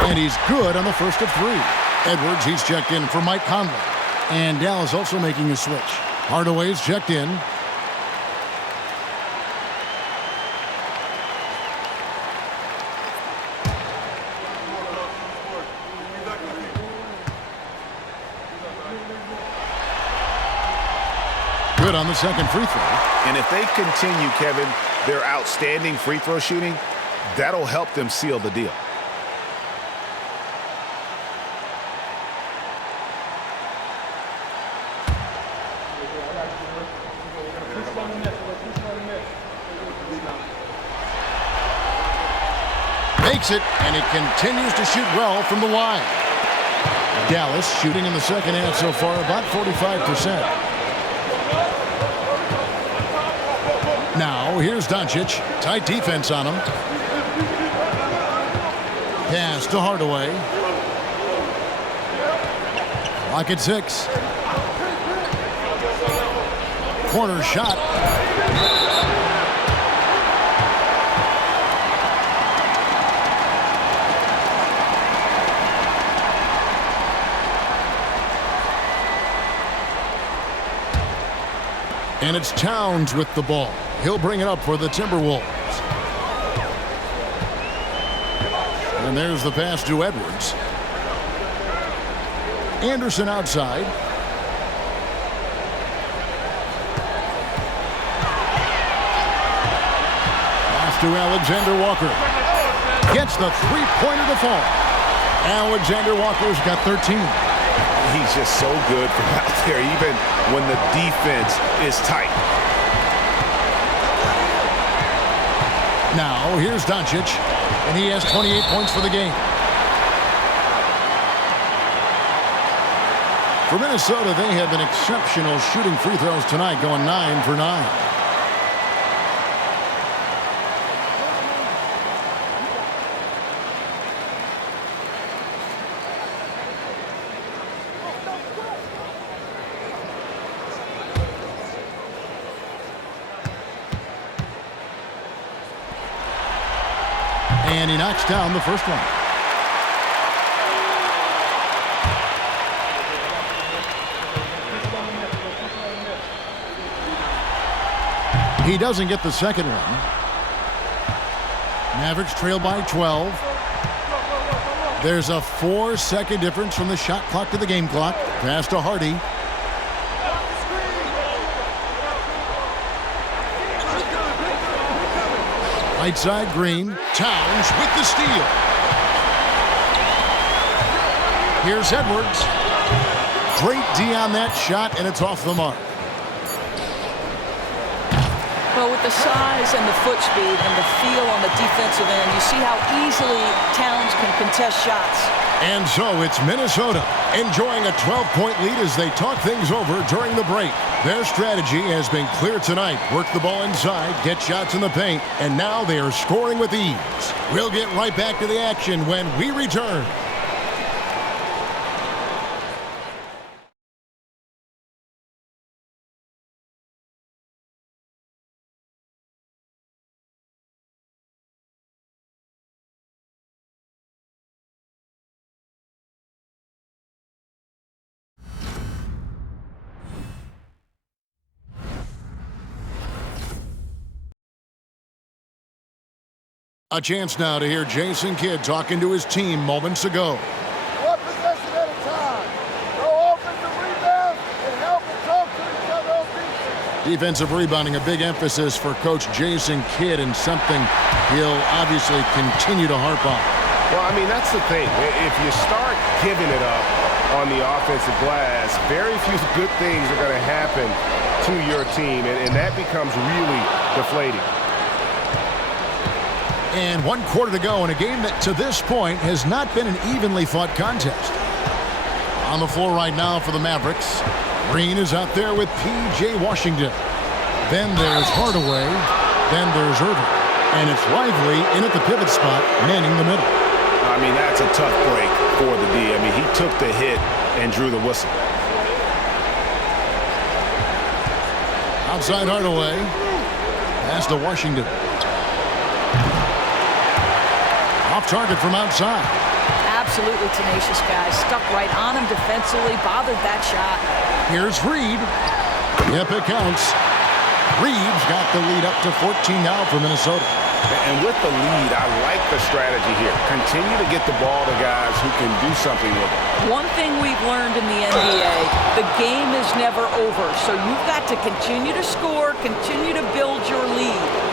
And he's good on the first of 3. Edwards, he's checked in for Mike Conley. And Dallas also making a switch. Hardaway's checked in. Good on the second free throw. And if they continue, Kevin, their outstanding free throw shooting, that'll help them seal the deal. Makes it, and he continues to shoot well from the line. Dallas shooting in the second half so far about 45%. Now, here's Doncic. Tight defense on him. Pass to Hardaway. Clock at 6. Corner shot. And it's Towns with the ball. He'll bring it up for the Timberwolves. And there's the pass to Edwards. Anderson outside. Pass to Alexander Walker. Gets the three-pointer to fall. Alexander Walker's got 13. He's just so good from out there, even when the defense is tight. Now, here's Doncic, and he has 28 points for the game. For Minnesota, they have been exceptional shooting free throws tonight, going 9 for 9. And he knocks down the first one. He doesn't get the second one. Mavericks trail by 12. There's a 4-second difference from the shot clock to the game clock. Pass to Hardy. Right side, Green. Towns with the steal. Here's Edwards. Great D on that shot, and it's off the mark. Well, with the size and the foot speed and the feel on the defensive end, you see how easily Towns can contest shots. And so it's Minnesota enjoying a 12-point lead as they talk things over during the break. Their strategy has been clear tonight. Work the ball inside, get shots in the paint, and now they are scoring with ease. We'll get right back to the action when we return. A chance now to hear Jason Kidd talking to his team moments ago. One possession at a time. No offensive rebound and help and talk to each other on defense. Defensive rebounding, a big emphasis for Coach Jason Kidd, and something he'll obviously continue to harp on. Well, I mean, that's the thing. If you start giving it up on the offensive glass, very few good things are going to happen to your team, and that becomes really deflating. And 1 quarter to go in a game that to this point has not been an evenly fought contest. On the floor right now for the Mavericks, Green is out there with P.J. Washington. Then there's Hardaway. Then there's Irving. And it's Lively in at the pivot spot, manning the middle. I mean, that's a tough break for the D. I mean, he took the hit and drew the whistle. Outside Hardaway. Pass to Washington. Off target from outside. Absolutely tenacious guy. Stuck right on him defensively. Bothered that shot. Here's Reed. Yep, it counts. Reed's got the lead up to 14 now for Minnesota. And with the lead, I like the strategy here. Continue to get the ball to guys who can do something with it. One thing we've learned in the NBA, the game is never over. So you've got to continue to score, continue to build your lead.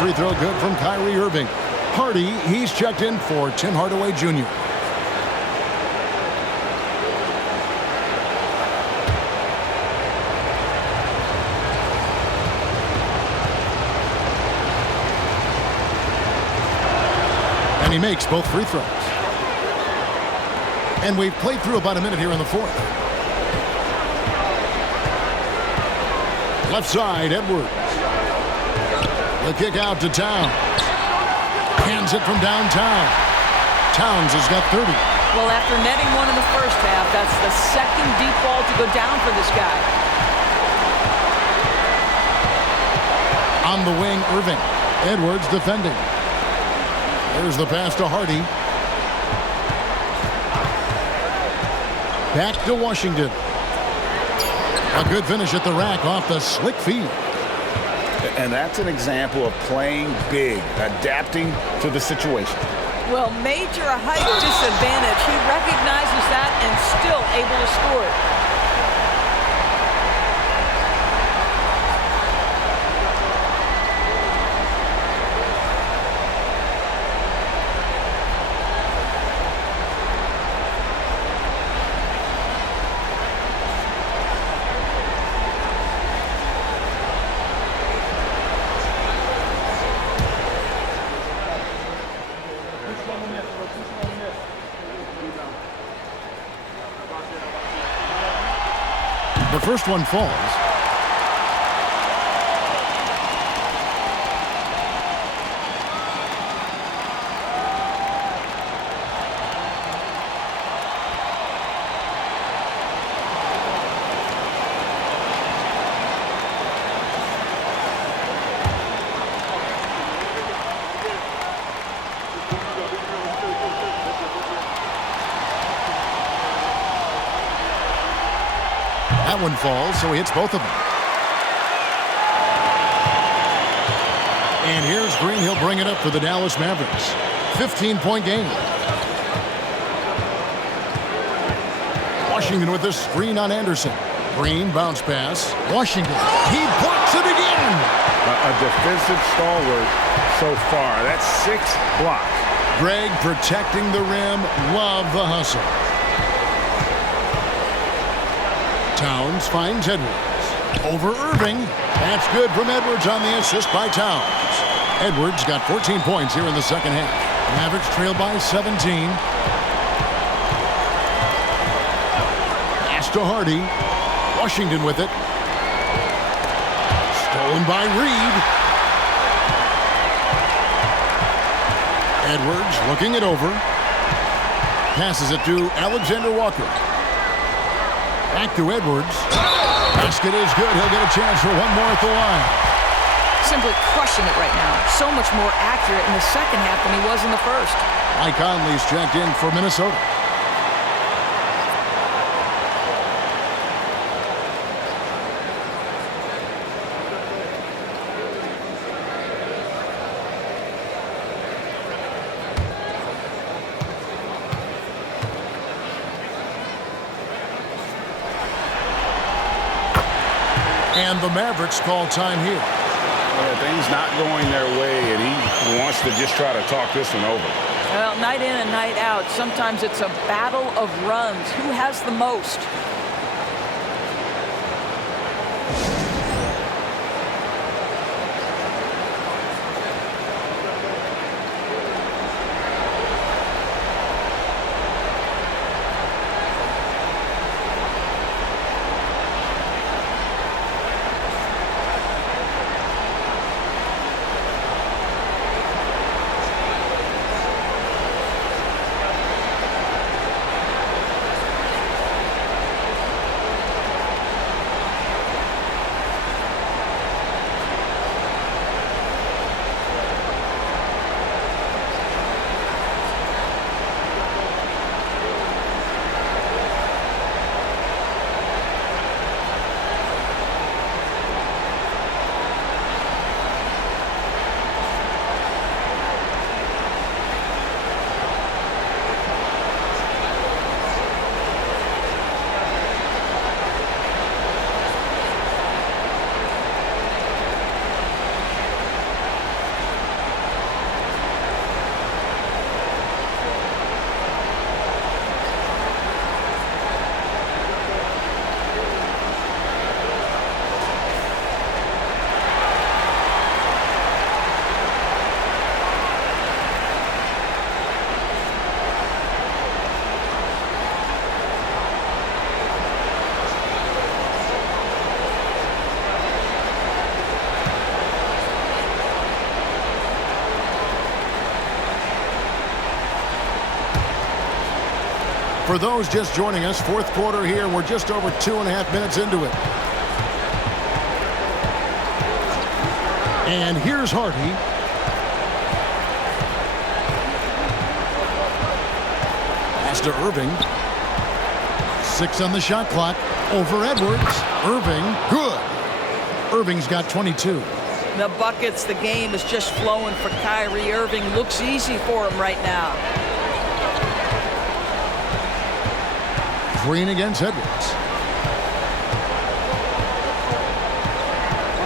Free throw good from Kyrie Irving. Hardy, he's checked in for Tim Hardaway Jr. And he makes both free throws. And we've played through about a minute here in the fourth. Left side, Edwards. The kick out to Towns. Hands it from downtown. Towns has got 30. Well, after netting one in the first half, that's the second deep ball to go down for this guy. On the wing, Irving. Edwards defending. There's the pass to Hardy. Back to Washington. A good finish at the rack off the slick feed. And that's an example of playing big, adapting to the situation. Well, major height disadvantage. He recognizes that and still able to score it. The first one falls. That one falls, so he hits both of them. And here's Green. He'll bring it up for the Dallas Mavericks. 15-point game. Washington with the screen on Anderson. Green, bounce pass. Washington. He blocks it again. A defensive stalwart so far. That's 6 blocks. Greg protecting the rim. Love the hustle. Towns finds Edwards. Over Irving. That's good from Edwards on the assist by Towns. Edwards got 14 points here in the second half. Mavericks trail by 17. Pass to Hardy. Washington with it. Stolen by Reed. Edwards looking it over. Passes it to Alexander Walker. Back to Edwards. Basket is good. He'll get a chance for one more at the line. Simply crushing it right now. So much more accurate in the second half than he was in the first. Mike Conley's checked in for Minnesota. And the Mavericks call time here. Well, things not going their way, and he wants to just try to talk this one over. Well, night in and night out, sometimes it's a battle of runs. Who has the most? For those just joining us, fourth quarter here. We're just over 2.5 minutes into it. And here's Hardy. Pass to Irving. 6 on the shot clock. Over Edwards. Irving. Good. Irving's got 22. The buckets, the game is just flowing for Kyrie Irving. Looks easy for him right now. Green against Edwards.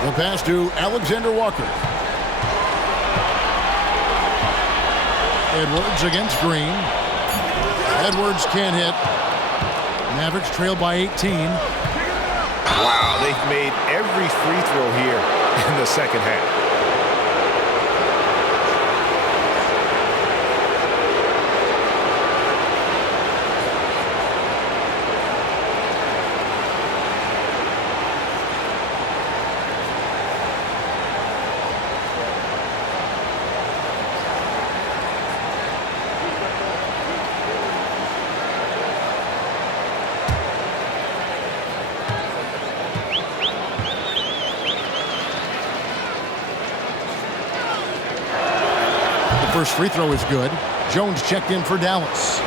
The pass to Alexander Walker. Edwards against Green. Edwards can't hit. Mavericks trail by 18. Wow, they've made every free throw here in the second half. First free throw is good. Jones checked in for Dallas.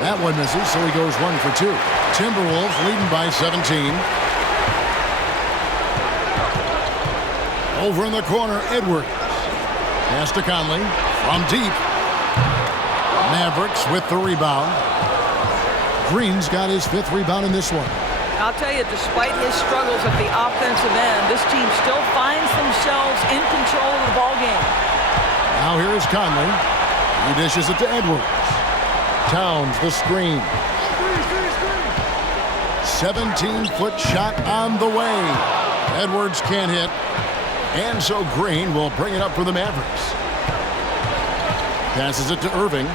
That one misses, so he goes 1 for 2. Timberwolves leading by 17. Over in the corner, Edwards. Pass to Conley from deep. Mavericks with the rebound. Green's got his 5th rebound in this one. I'll tell you, despite his struggles at the offensive end, this team still finds themselves in control of the ballgame. Now here is Conley. He dishes it to Edwards. Towns the screen. 17-foot shot on the way. Edwards can't hit. And so Green will bring it up for the Mavericks. Passes it to Irving.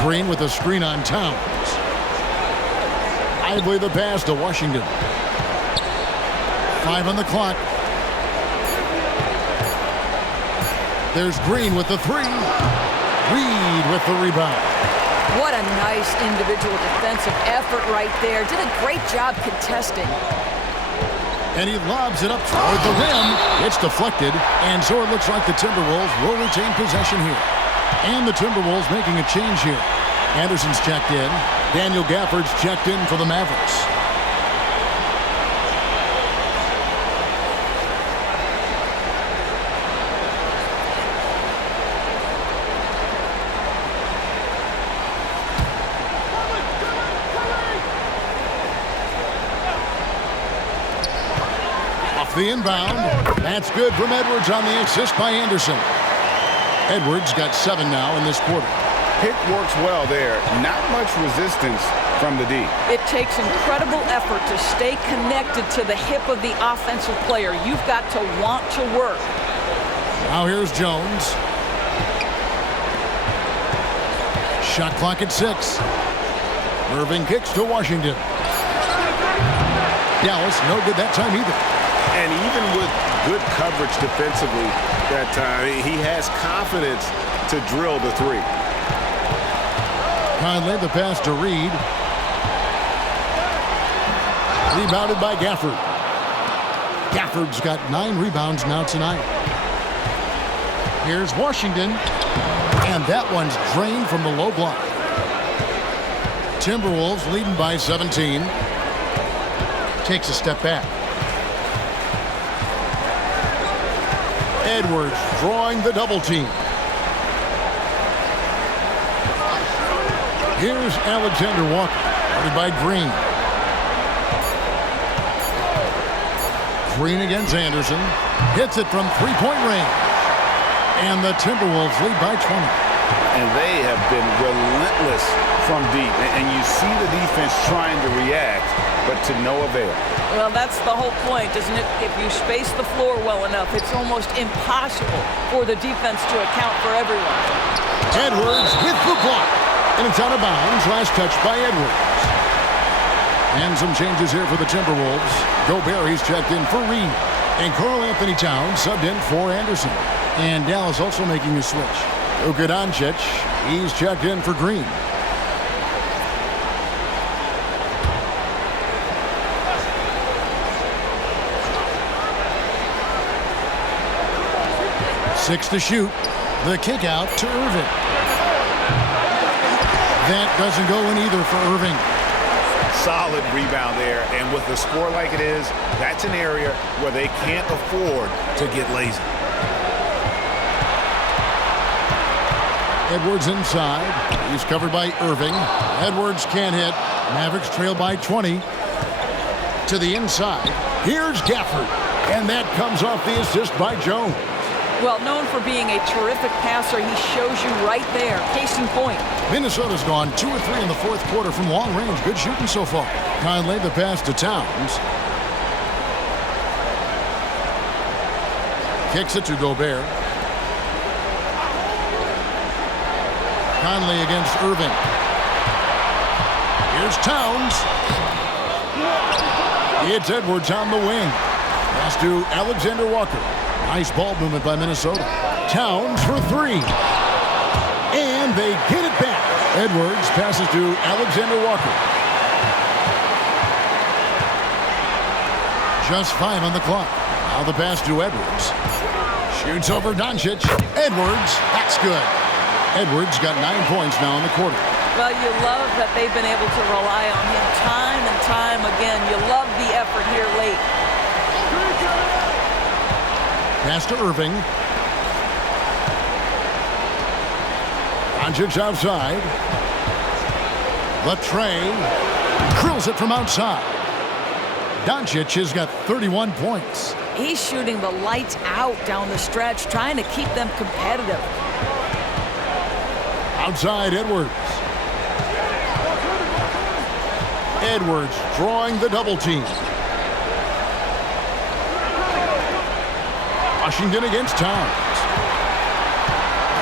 Green with a screen on Towns. Idly the pass to Washington. 5 on the clock. There's Green with the 3. Reed with the rebound. What a nice individual defensive effort right there. Did a great job contesting. And he lobs it up toward the rim. It's deflected, and so it looks like the Timberwolves will retain possession here. And the Timberwolves making a change here. Anderson's checked in. Daniel Gafford's checked in for the Mavericks. The inbound. That's good from Edwards on the assist by Anderson. Edwards got 7 now in this quarter. Pick works well there. Not much resistance from the D. It takes incredible effort to stay connected to the hip of the offensive player. You've got to want to work. Now here's Jones. Shot clock at 6. Irving kicks to Washington. Dallas no good that time either. And even with good coverage defensively that time, he has confidence to drill the 3. Conley the pass to Reed. Rebounded by Gafford. Gafford's got 9 rebounds now tonight. Here's Washington. And that one's drained from the low block. Timberwolves leading by 17. Takes a step back. Edwards drawing the double team. Here's Alexander Walker, guarded by Green. Green against Anderson. Hits it from three-point range. And the Timberwolves lead by 20. And they have been relentless from deep. And you see the defense trying to react, but to no avail. Well, that's the whole point, isn't it? If you space the floor well enough, it's almost impossible for the defense to account for everyone. Edwards with the block. And it's out of bounds. Last touch by Edwards. And some changes here for the Timberwolves. Gobert, he's checked in for Reed. And Karl Anthony Towns subbed in for Anderson. And Dallas also making a switch. Luka Doncic, he's checked in for Green. Six to shoot. The kick out to Irving. That doesn't go in either for Irving. Solid rebound there, and with the score like it is, that's an area where they can't afford to get lazy. Edwards inside. He's covered by Irving. Edwards can't hit. Mavericks trail by 20. To the inside. Here's Gafford. And that comes off the assist by Jones. Well, known for being a terrific passer, he shows you right there. Case in point. Minnesota's gone 2 or 3 in the fourth quarter from long range. Good shooting so far. Conley the pass to Towns. Kicks it to Gobert. Conley against Irving. Here's Towns. It's Edwards on the wing. Pass to Alexander Walker. Nice ball movement by Minnesota. Towns for 3. And they get it back. Edwards passes to Alexander Walker. Just 5 on the clock. Now the pass to Edwards. Shoots over Doncic. Edwards, that's good. Edwards got 9 points now in the quarter. Well, you love that they've been able to rely on him time and time again. You love the effort here late. Pass to Irving. Doncic outside. Latrey drills it from outside. Doncic has got 31 points. He's shooting the lights out down the stretch, trying to keep them competitive. Outside Edwards. Edwards drawing the double team. Washington against Towns.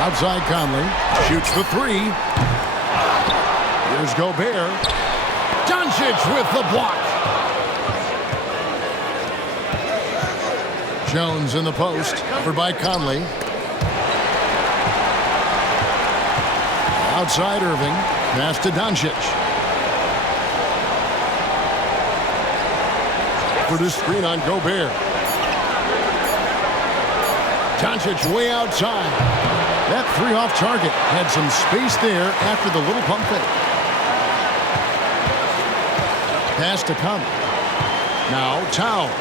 Outside Conley. Shoots the three. Here's Gobert. Doncic with the block. Jones in the post. Covered by Conley. Outside Irving. Pass to Doncic. For the screen on Gobert. Doncic way outside. That three off target. Had some space there after the little pump fake. Pass to come. Now Towns.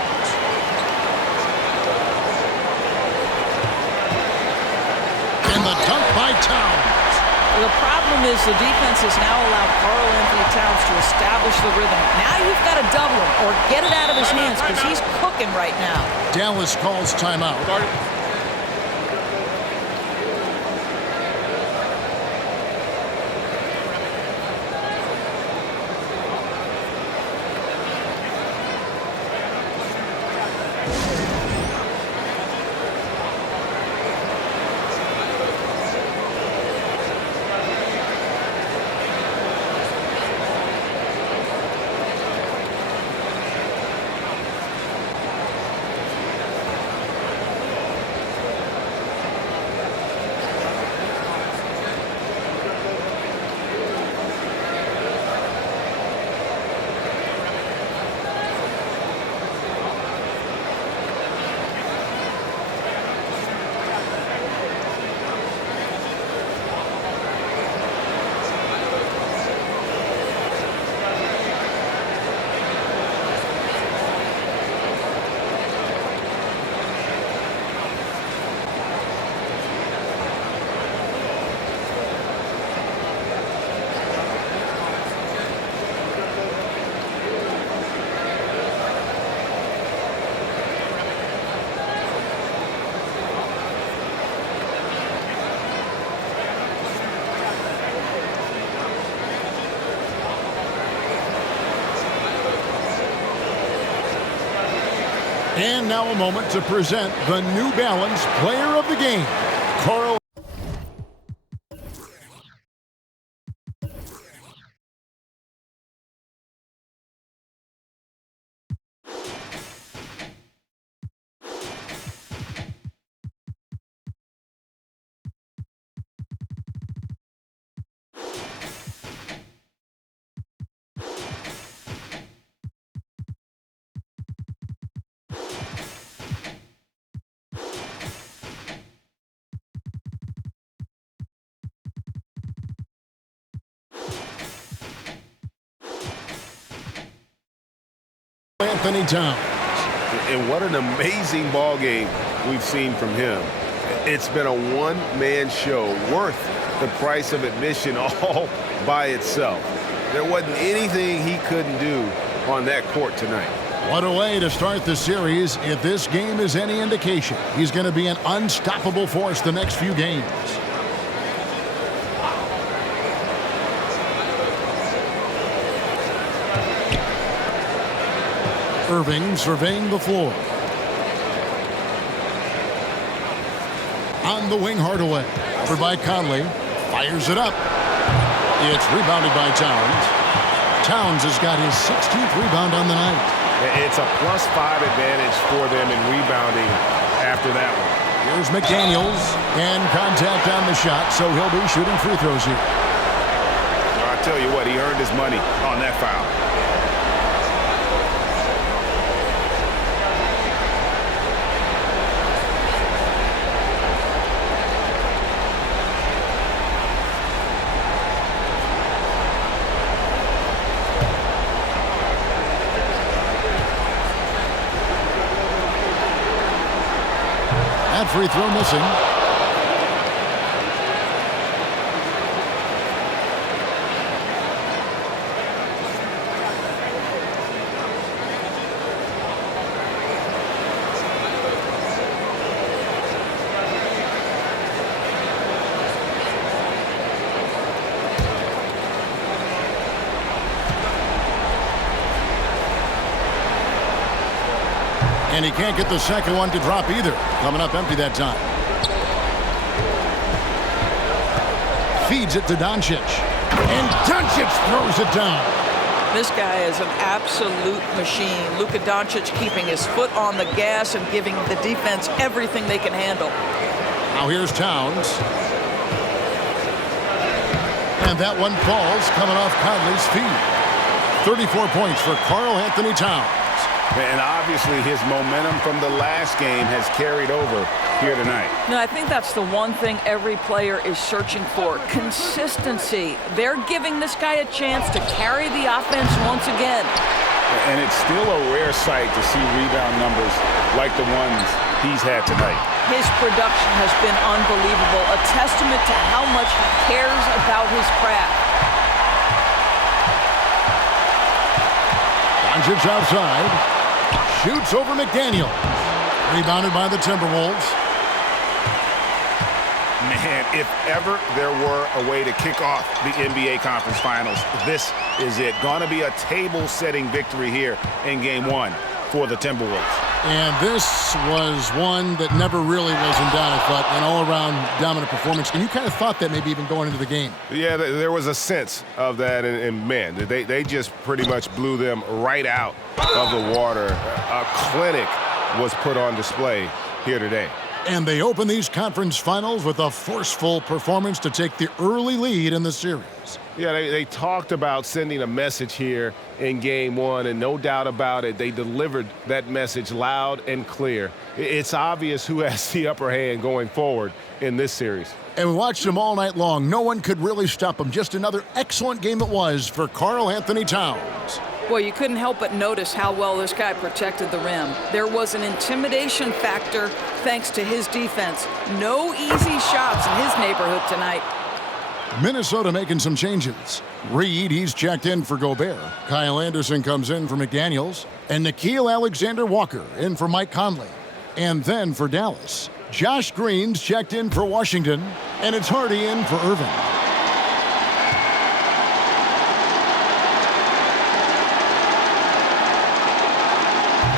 And the dunk by Towns. The problem is the defense has now allowed Karl Anthony Towns to establish the rhythm. Now you've got to double him or get it out of his hands because he's cooking right now. Dallas calls timeout. And now a moment to present the New Balance Player of the Game, Karl. Anthony Towns. And what an amazing ball game we've seen from him. It's been a one-man show worth the price of admission all by itself. There wasn't anything he couldn't do on that court tonight. What a way to start the series. If this game is any indication, he's going to be an unstoppable force the next few games. Irving surveying the floor. On the wing, Hardaway. Over by Conley. Fires it up. It's rebounded by Towns. Towns has got his 16th rebound on the night. It's a +5 advantage for them in rebounding after that one. Here's McDaniels. And contact on the shot, so he'll be shooting free throws here. I tell you what, he earned his money on that foul. That free throw missing. And he can't get the second one to drop either. Coming up empty that time. Feeds it to Doncic. And Doncic throws it down. This guy is an absolute machine. Luka Doncic keeping his foot on the gas and giving the defense everything they can handle. Now here's Towns. And that one falls coming off Conley's feet. 34 points for Karl Anthony Towns. And obviously his momentum from the last game has carried over here tonight. No, I think that's the one thing every player is searching for. Consistency. They're giving this guy a chance to carry the offense once again. And it's still a rare sight to see rebound numbers like the ones he's had tonight. His production has been unbelievable, a testament to how much he cares about his craft. Doncic outside. Shoots over McDaniel. Rebounded by the Timberwolves. Man, if ever there were a way to kick off the NBA Conference Finals, this is it. Gonna be a table-setting victory here in Game 1 for the Timberwolves. And this was one that never really was in doubt, I thought, an all-around dominant performance. And you kind of thought that maybe even going into the game. Yeah, there was a sense of that, and man, they just pretty much blew them right out of the water. A clinic was put on display here today. And they open these conference finals with a forceful performance to take the early lead in the series. Yeah, they talked about sending a message here in Game 1, and no doubt about it, they delivered that message loud and clear. It's obvious who has the upper hand going forward in this series. And we watched them all night long. No one could really stop them. Just another excellent game it was for Karl Anthony Towns. Well, you couldn't help but notice how well this guy protected the rim. There was an intimidation factor thanks to his defense. No easy shots in his neighborhood tonight. Minnesota making some changes. Reed, he's checked in for Gobert. Kyle Anderson comes in for McDaniels. And Nickeil Alexander-Walker in for Mike Conley. And then for Dallas, Josh Green's checked in for Washington. And it's Hardy in for Irving.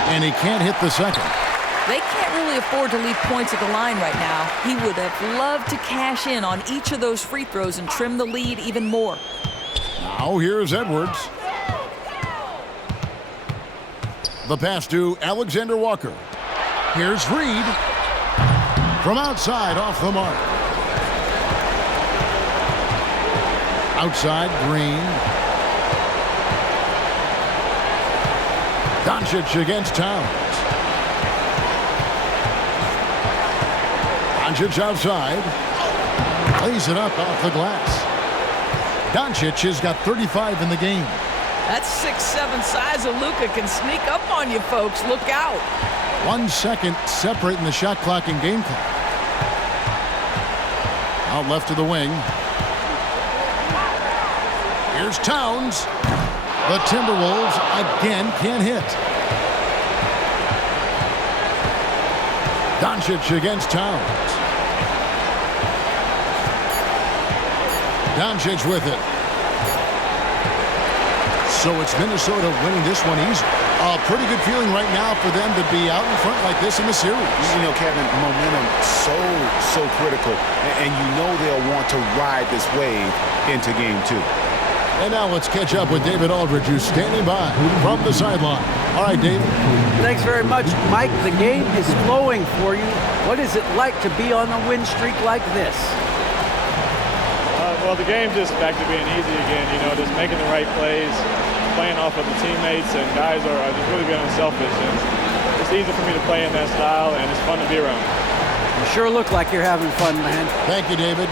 And he can't hit the second. They can't really afford to leave points at the line right now. He would have loved to cash in on each of those free throws and trim the lead even more. Now here's Edwards. The pass to Alexander Walker. Here's Reed. From outside, off the mark. Outside, Green. Doncic against Towns. Doncic outside. Lays it up off the glass. Doncic has got 35 in the game. That 6'7" size of Luka can sneak up on you, folks. Look out. 1 second separating the shot clock and game clock. Out left to the wing. Here's Towns. The Timberwolves again can't hit. Doncic against Towns. Doncic with it. So it's Minnesota winning this one easy. A pretty good feeling right now for them to be out in front like this in the series. You know, Kevin, momentum so critical. And you know they'll want to ride this wave into Game 2. And now let's catch up with David Aldridge, who's standing by from the sideline. All right, David. Thanks very much, Mike. The game is flowing for you. What is it like to be on a win streak like this? Well, the game's just back to being easy again, you know, just making the right plays, playing off of the teammates, and guys are just really being unselfish. And it's easy for me to play in that style, and it's fun to be around. You sure look like you're having fun, man. Thank you, David.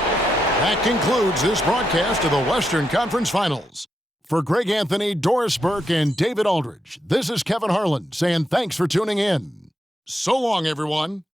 That concludes this broadcast of the Western Conference Finals. For Greg Anthony, Doris Burke, and David Aldridge, this is Kevin Harlan saying thanks for tuning in. So long, everyone.